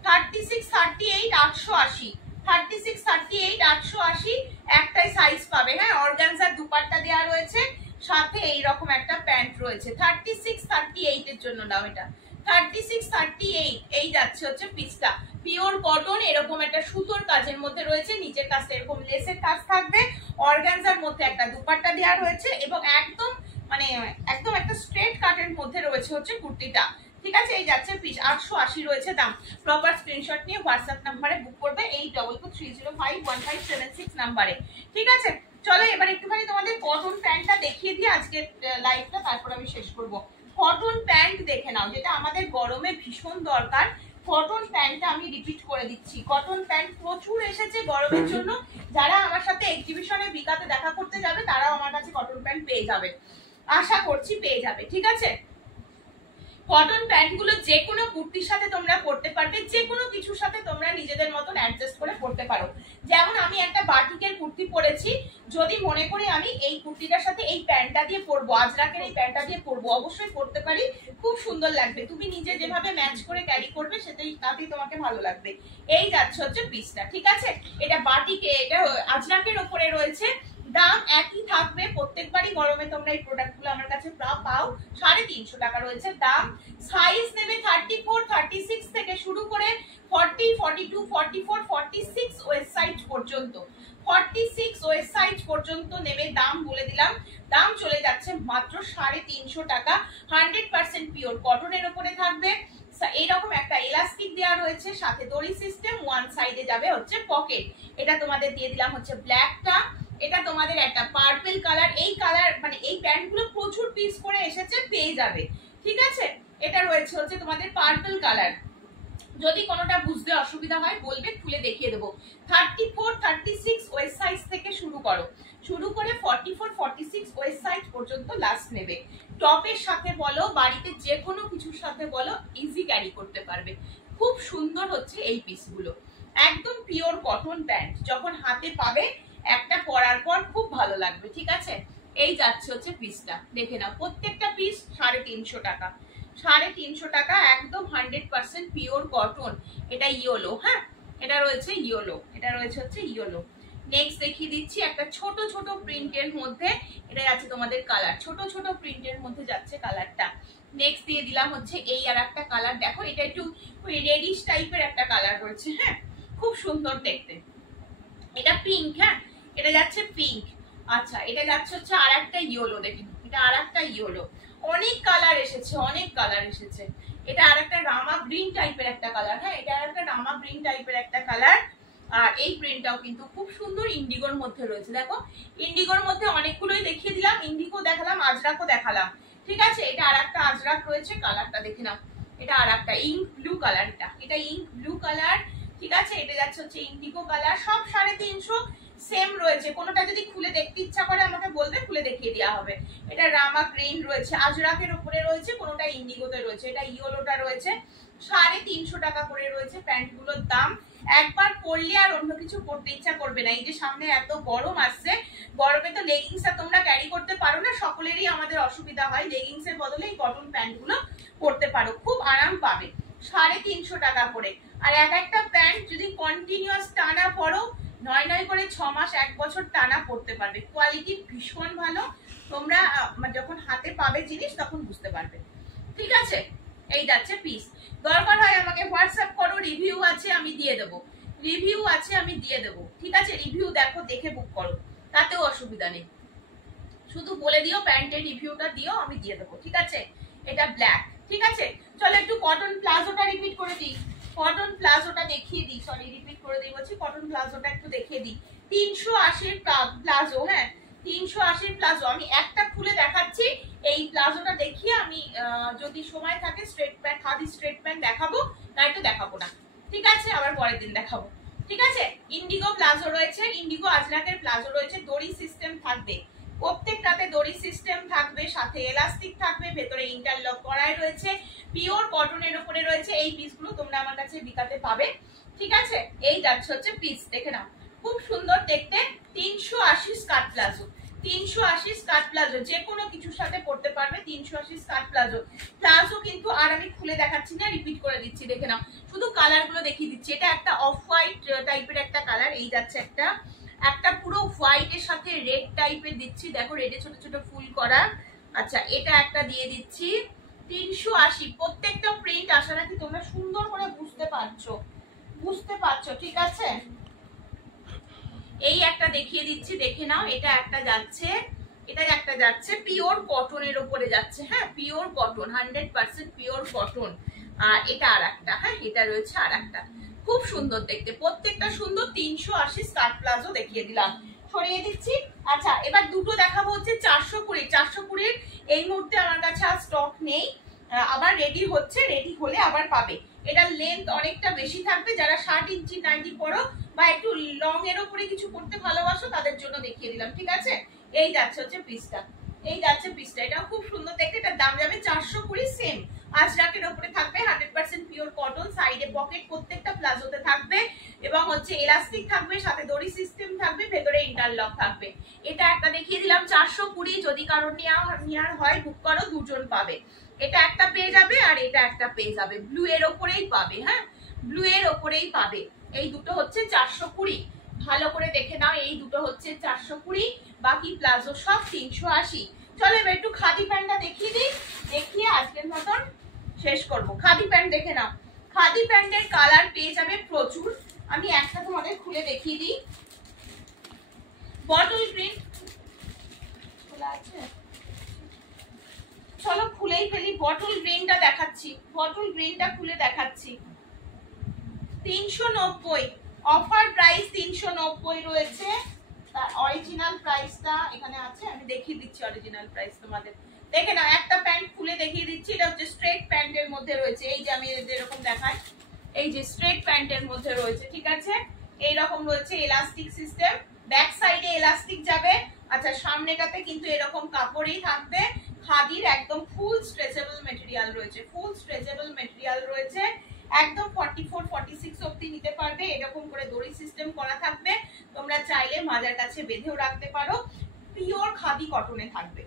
36 38 880, 36 38 880, একটাই সাইজ পাবে, হ্যাঁ অর্গানজার দুপাট্টা দেওয়া রয়েছে, সাথে এইরকম একটা প্যান্ট রয়েছে। 36 38 এর জন্য নাও এটা, 36 38, এই যাচ্ছে হচ্ছে পিসটা, পিওর কটন, এরকম একটা সুতোর কাজের মধ্যে রয়েছে, নিচের কাজটা এরকম লেসের কাজ থাকবে, অর্গানজার মধ্যে একটা দুপাট্টা দেওয়া রয়েছে এবং একদম মানে একদম একটা স্ট্রেট কাটের মধ্যে রয়েছে হচ্ছে কুর্তিটা, ঠিক আছে। এই যাচ্ছে পিস, 880 রয়েছে দাম। প্রপার স্ক্রিনশট নিয়ে হোয়াটসঅ্যাপ নাম্বারে বুক করবে, 8223051576 নাম্বারে, ঠিক আছে। চলো এবার একটুখানি তোমাদের কটন প্যান্টটা দেখিয়ে দিই আজকে লাইভটা, তারপর আমি শেষ করব। কটন প্যান্ট দেখে নাও, যেটা আমাদের গরমে ভীষণ দরকার, কটন প্যান্টটা আমি রিপিট করে দিচ্ছি, কটন প্যান্ট প্রচুর এসেছে গরমের জন্য, যারা আমার সাথে এক্সিবিশনে বিকাতে দেখা করতে যাবে তারাও আমার কাছে কটন প্যান্ট পেয়ে যাবে, আশা করছি পেয়ে যাবে, ঠিক আছে। কটন প্যান্ট গুলো যে কোনো কুর্তির সাথে তোমরা পরতে পারবে, যে কোনো কিছুর সাথে তোমরা নিজেদের মতন অ্যাডজাস্ট করে পরতে পারো। যেমন আমি একটা বাটিকের কুর্তি পরেছি, যদি মনে করি আমি এই কুর্তিটার সাথে এই প্যান্টটা দিয়ে পরবো, আজরাকের এই প্যান্টটা দিয়ে পরবো, অবশ্যই পরতে পারি, খুব সুন্দর লাগবে, তুমি নিজে যেভাবে ম্যাচ করে ক্যারি করবে সেটাই তাতেই তোমাকে ভালো লাগবে। এই যাচ্ছে হচ্ছে পিসটা, ঠিক আছে। এটা বাটিকে, এটা আজরাকের ওপরে রয়েছে, দাম একই থাকবে প্রত্যেকবারই গরমে তোমরা এই প্রোডাক্টগুলো আমার কাছে পাও, 350 টাকা রয়েছে দাম। সাইজ নেবে 34 36 থেকে শুরু করে 40 42 44 46 ওয়েস্ট সাইজ পর্যন্ত, 46 ওয়েস্ট সাইজ পর্যন্ত নেবে, দাম বলে দিলাম, দাম চলে যাচ্ছে মাত্র 350 টাকা, 100% পিওর কটনের উপরে থাকবে, এইরকম একটা এলাস্টিক দেওয়া রয়েছে, সাথে দড়ি সিস্টেম, ওয়ান সাইডে যাবে হচ্ছে পকেট। এটা তোমাদের দিয়ে দিলাম হচ্ছে ব্ল্যাকটা, এটা তোমাদের একটা পার্পল কালার। এই কালার মানে এই প্যান্টগুলো প্রচুর পিস করে এসেছে, পেয়ে যাবে, ঠিক আছে। এটা রয়েছে হচ্ছে তোমাদের পার্পল কালার। যদি কোনোটা বুঝতে অসুবিধা হয় বলবে, খুলে দেখিয়ে দেবো। 34, 36 ওয়েস্ট সাইজ থেকে শুরু করো, শুরু করে 44, 46 ওয়েস্ট সাইজ পর্যন্ত লাস্ট নেবে। টপের সাথে বলো, বাড়িতে যে কোনো কিছুর সাথে বলো, ইজি ক্যারি করতে পারবে। খুব সুন্দর হচ্ছে এই পিসগুলো, একদম পিওর কটন প্যান্ট। যখন হাতে পাবে একটা পরার পর খুব ভালো লাগবে, ঠিক আছে। এই যাচ্ছে হচ্ছে পিসটা, দেখে নাও। প্রত্যেকটা পিস 350 টাকা, 350 টাকা, একদম 100% পিওর কটন। এটা ইয়েলো, হ্যাঁ এটা রয়েছে ইয়েলো, এটা রয়েছে হচ্ছে ইয়েলো। নেক্সট দেখিয়ে দিচ্ছি একটা ছোট ছোট প্রিন্টের মধ্যে, এটা যাচ্ছে তোমাদের কালার, ছোট ছোট প্রিন্টের মধ্যে যাচ্ছে কালারটা। নেক্সট দিয়ে দিলাম হচ্ছে এই আর একটা কালার, দেখো এটা একটু রেডিশ টাইপের একটা কালার রয়েছে, হ্যাঁ খুব সুন্দর দেখতে। এটা পিঙ্ক, হ্যাঁ এটা যাচ্ছে পিঙ্ক। আচ্ছা এটা যাচ্ছে হচ্ছে আর একটা ইয়েলো, দেখুন এটা আর একটা ইয়েলো। অনেক কালার এসেছে, অনেক কালার এসেছে। এটা আর একটা রামা গ্রিন টাইপের একটা কালার, হ্যাঁ এটা আর একটা রামা গ্রিন টাইপের একটা কালার। আর এই প্রিন্টটাও কিন্তু খুব সুন্দর ইন্ডিগোর মধ্যে রয়েছে, দেখো ইন্ডিগোর মধ্যে অনেকগুলোই দেখিয়ে দিলাম, ইন্ডিগো দেখালাম, আজরাকও দেখালাম, ঠিক আছে। এটা আর একটা আজরাক রয়েছে, কালারটা দেখে নাও। এটা আর একটা ইঙ্ক ব্লু কালার, এটা ইঙ্ক ব্লু কালার, ঠিক আছে। এটা যাচ্ছে হচ্ছে ইন্ডিগো কালার, সব 350 সেম রয়েছে। কোনোটা যদি খুলে দেখতে ইচ্ছা করে আমাকে বলবে, খুলে দেখিয়ে দেওয়া হবে। এটা রামা গ্রিন রয়েছে, আজরাকের উপরে রয়েছে, কোনোটা ইন্ডিগোতে রয়েছে। এটা ইয়েলোটা রয়েছে, 350 টাকা করে রয়েছে প্যান্টগুলোর দাম। একবার পরলে আর অন্য কিছু পরতে ইচ্ছা করবে না। এই যে সামনে এত গরম আসছে, গরমে তো লেগিংসটা তোমরা ক্যারি করতে পারো না, সকলেরই আমাদের অসুবিধা হয়। লেগিংসের বদলে এই কটন প্যান্টগুলো পরতে পারো, খুব আরাম পাবে। 350 টাকা করে। আর এক একটা প্যান্ট যদি কন্টিনিউয়াস টানা পরো, নয় নয় করে 6 মাস 1 বছর টানা পড়তে পারবে। কোয়ালিটি ভীষণ ভালো, তোমরা যখন হাতে পাবে জিনিস তখন বুঝতে পারবে, ঠিক আছে। এই যাচ্ছে পিস। দরকার হয় আমাকে হোয়াটসঅ্যাপ করো, রিভিউ আছে আমি দিয়ে দেবো, রিভিউ আছে আমি দিয়ে দেবো, ঠিক আছে। রিভিউ দেখো, দেখে বুক করো, তাতেও অসুবিধা নেই। শুধু বলে দিও প্যান্টের রিভিউটা দিও, আমি দিয়ে দেবো, ঠিক আছে। এটা ব্ল্যাক, ঠিক আছে। চলো একটু কটন প্লাজোটা রিপিট করে দিই, কটন প্লাজোটা দেখিয়ে দিই, সরি রিপিট করে দিই বলছি, কটন প্লাজোটা একটু দেখিয়ে দিই। 380 প্লাজো, হ্যাঁ 380 প্লাজো। আমি একটা খুলে দেখাচ্ছি, এই প্লাজোটা দেখিয়ে আমি যদি সময় থাকে straight pant, khadi straight pant দেখাবো, নয়তো দেখাবো না, ঠিক আছে, আবার পরের দিন দেখাবো, ঠিক আছে। ইন্ডিগো প্লাজো রয়েছে, ইন্ডিগো আজরাকের প্লাজো রয়েছে, দড়ি সিস্টেম থাকবে, প্রত্যেকটাতে দড়ি সিস্টেম থাকবে, সাথে এলাস্টিক থাকবে, ভেতরে ইন্টারলক করাই রয়েছে, পিওর কটনের উপরে রয়েছে। এই পিসগুলো তোমরা আমার কাছে বিকাতে পাবে, ঠিক আছে। এই যাচ্ছে হচ্ছে পিস, দেখে নাও খুব সুন্দর দেখতে। 380 স্কার্ট প্লাজো, 380 স্কার্ট প্লাজো, যে কোনো কিছুর সাথে পড়তে পারবে। 380 স্কার্ট প্লাজো, প্লাজো কিন্তু আর আমি খুলে দেখাচ্ছি না, রিপিট করে দিচ্ছি, দেখে নাও, শুধু কালার গুলো দেখিয়ে দিচ্ছি। এটা একটা অফ হোয়াইট টাইপের একটা কালার, এই যাচ্ছে একটা, একটা পুরো হোয়াইট এর সাথে রেড টাইপের দিচ্ছি, দেখো রেডে ছোট ছোট ফুল করা। আচ্ছা এটা একটা দিয়ে দিচ্ছি 380। প্রত্যেকটা প্রিন্ট আশা রাখি তোমরা সুন্দর করে বুঝতে পারছো, ঠিক আছে। এই একটা দেখিয়ে দিচ্ছি, দেখে নাও। এটা একটা যাচ্ছে, এটা একটা যাচ্ছে পিওর কটনের উপরে যাচ্ছে, হ্যাঁ পিওর কটন, 100% পিওর কটন। আর এটা আর একটা, হ্যাঁ এটা রয়েছে আর একটা, খুব সুন্দর দেখতে, প্রত্যেকটা সুন্দর। 380 স্কার্ট প্লাজো দেখিয়ে দিলাম, সরিয়ে দিচ্ছি। আচ্ছা এবার দুটো দেখাবো হচ্ছে 420। 420 এই মুহূর্তে আমার কাছে আর স্টক নেই, আবার রেডি হচ্ছে, রেডি হলে আবার পাবে। এটার লেন্থ অনেকটা বেশি থাকবে, যারা 60 ইঞ্চি 90 পরো বা একটু লং এর উপরে কিছু করতে ভালোবাসো তাদের জন্য দেখিয়ে দিলাম, ঠিক আছে। এই যাচ্ছে হচ্ছে পিসটা, এই যাচ্ছে পিসটা, এটাও খুব সুন্দর দেখতে। এটার দাম যাবে 420, সেম আজরাকের উপরে থাকবে, 100% পিওর কটন, সাইডে পকেট প্রত্যেকটা প্লাজোতে থাকবে, এবং হচ্ছে এলাস্টিক থাকবে, সাথে দড়ি সিস্টেম থাকবে, ভেতরে ইন্টারলক থাকবে। এটা একটা দেখিয়ে দিলাম 420, যদি কারোর নেওয়ার হয় বুক করো, দুজন পাবে। এটা একটা পেয়ে যাবে আর এটা একটা পেয়ে যাবে, ব্লু এর ওপরেই পাবে, হ্যাঁ ব্লু এর ওপরেই পাবে। এই দুটো হচ্ছে 420, ভালো করে দেখে নাও, এই দুটো হচ্ছে 420, বাকি প্লাজো সব 380। চলো এবার একটু খাদি প্যান্টটা দেখিয়ে দিই, দেখিয়ে আজকের মতন শেষ করব। খাদি প্যান্ট দেখে নাও, খাদি প্যান্টের কালার পেয়ে যাবে প্রচুর। আমি একটা তোমাদের খুলে দেখিয়ে দিই, বটল গ্রিন খোলা আছে, চলো খুলেই ফেলি। বটল গ্রিনটা দেখাচ্ছি, বটল গ্রিনটা খুলে দেখাচ্ছি। 390 অফার প্রাইস 390 রয়েছে। তার অরিজিনাল প্রাইসটা এখানে আছে, আমি দেখিয়ে দিচ্ছি অরিজিনাল প্রাইস তোমাদের। দেখে নাও, একটা প্যান্ট খুলে দেখিয়ে দিচ্ছি। এটা হচ্ছে স্ট্রেট প্যান্টের মধ্যে রয়েছে, এই যে আমি যেরকম দেখাই, এই যে স্ট্রেট প্যান্টের মধ্যে রয়েছে, ঠিক আছে। এইরকম রয়েছে এলাস্টিক সিস্টেম, ব্যাক সাইডে এলাস্টিক যাবে। আচ্ছা, সামনেটাতে কিন্তু এরকম কাপড়ই থাকবে, খাদির একদম ফুল স্ট্রেচেবল মেটেরিয়াল রয়েছে, ফুল স্ট্রেচেবল মেটেরিয়াল রয়েছে। একদম 44-46 অবধি নিতে পারবে। এরকম করে দড়ি সিস্টেম করা থাকবে, তোমরা চাইলে মাজার কাছে বেঁধেও রাখতে পারো। পিওর খাদি কটনে থাকবে।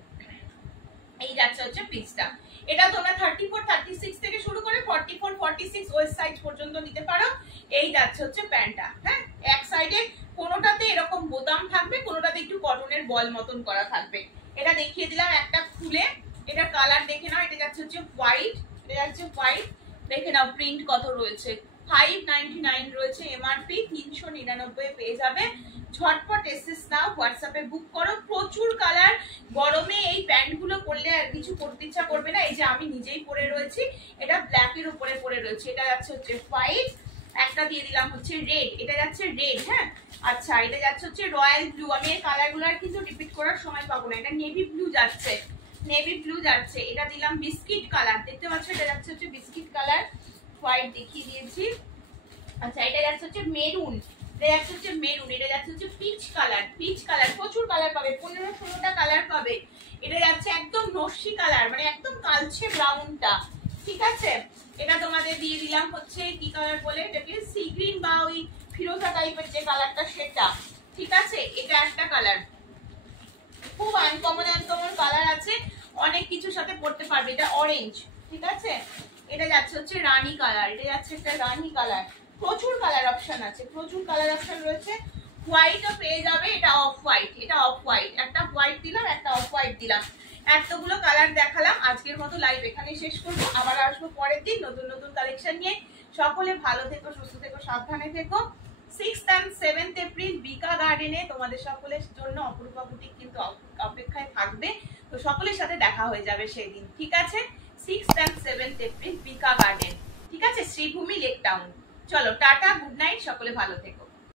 এই যাচ্ছে হচ্ছে পিসটা। এটা তোমরা 34-36 থেকে শুরু করে 44-46 ওয়েস্ট সাইজ পর্যন্ত নিতে পারো। এই যাচ্ছে হচ্ছে প্যান্টটা। হ্যাঁ, এক সাইডে কোনোটাতে এরকম বোতাম থাকবে, কোনোটাতে একটু কটনের বল মতন করা থাকবে। এটা দেখিয়ে দিলাম একটা খুলে। এটা কালার দেখে নাও, এটা যাচ্ছে হচ্ছে হোয়াইট, এটা যাচ্ছে হোয়াইট। দেখে নাও প্রিন্ট কত রয়েছে, 599 রয়েছে এমআরপি, 399 পেয়ে যাবে। ঝটপট এসএস নাও, হোয়াটসঅ্যাপে বুক করো। প্রচুর কালার, গরমে এই প্যান্টগুলো পরলে আর কিছু পরতে ইচ্ছা করবে না। এই যে আমি নিজেই পরে রয়েছি, এটা ব্ল্যাকের উপরে পরে রয়েছে। এটা যাচ্ছে হচ্ছে হোয়াইট, একটা দিয়ে দিলাম হচ্ছে রেড, এটা যাচ্ছে রেড। হ্যাঁ, আচ্ছা, এটা যাচ্ছে হচ্ছে রয়্যাল ব্লু। আমি এই কালারগুলো আর কিছু রিপিট করার সময় পাবো না। এটা নেভি ব্লু যাচ্ছে, নেভি ব্লু যাচ্ছে। এটা দিলাম বিস্কিট কালার, দেখতে পাচ্ছ, এটা যাচ্ছে হচ্ছে বিস্কিট কালার, হোয়াইট দেখিয়ে দিয়েছি। আচ্ছা, এটা যাচ্ছে হচ্ছে মেরুন, এটা যাচ্ছে হচ্ছে মেরুন। এটা যাচ্ছে হচ্ছে পিচ কালার, পিচ কালার। প্রচুর কালার পাবে, 15-16টা কালার পাবে। এটা যাচ্ছে একদম নস্যি কালার, মানে একদম কালচে ব্রাউনটা, ঠিক আছে। এটা তোমাদের দিয়ে দিলাম হচ্ছে কি কালার বলে এটাকে, সি গ্রিন বা ওই ফিরোজা টাইপের যে কালারটা সেটা, ঠিক আছে। এটা একটা কালার, খুব আনকমন আনকমন কালার আছে, অনেক কিছুর সাথে পড়তে পারবে। এটা অরেঞ্জ, ঠিক আছে। এটা যাচ্ছে হচ্ছে রানী কালার, এটা যাচ্ছে একটা রানী কালার। প্রচুর কালার অপশন আছে, প্রচুর কালার অপশন রয়েছে। হোয়াইটও পেয়ে যাবে, এটা অফ হোয়াইট, এটা অফ হোয়াইট। একটা হোয়াইট দিলাম, একটা অফ হোয়াইট দিলাম। এতগুলো কালার দেখালাম। আজকের মতো লাইভ এখানে শেষ করবো, আবার আসবো পরের দিন নতুন নতুন কালেকশন নিয়ে। সকলে ভালো থেকো, সুস্থ থেকো, সাবধানে থেকো। 6th and 7th এপ্রিল বিকা গার্ডেনে তোমাদের সকলের জন্য অপরূপা বুটিক কিন্তু অপেক্ষায় থাকবে। তো সকলের সাথে দেখা হয়ে যাবে সেই দিন, ঠিক আছে। 6th and 7th এপ্রিল বিকা গার্ডেন, ঠিক আছে, শ্রীভূমি লেক টাউন। চলো টাটা, গুড নাইট, সকলে ভালো থেকো।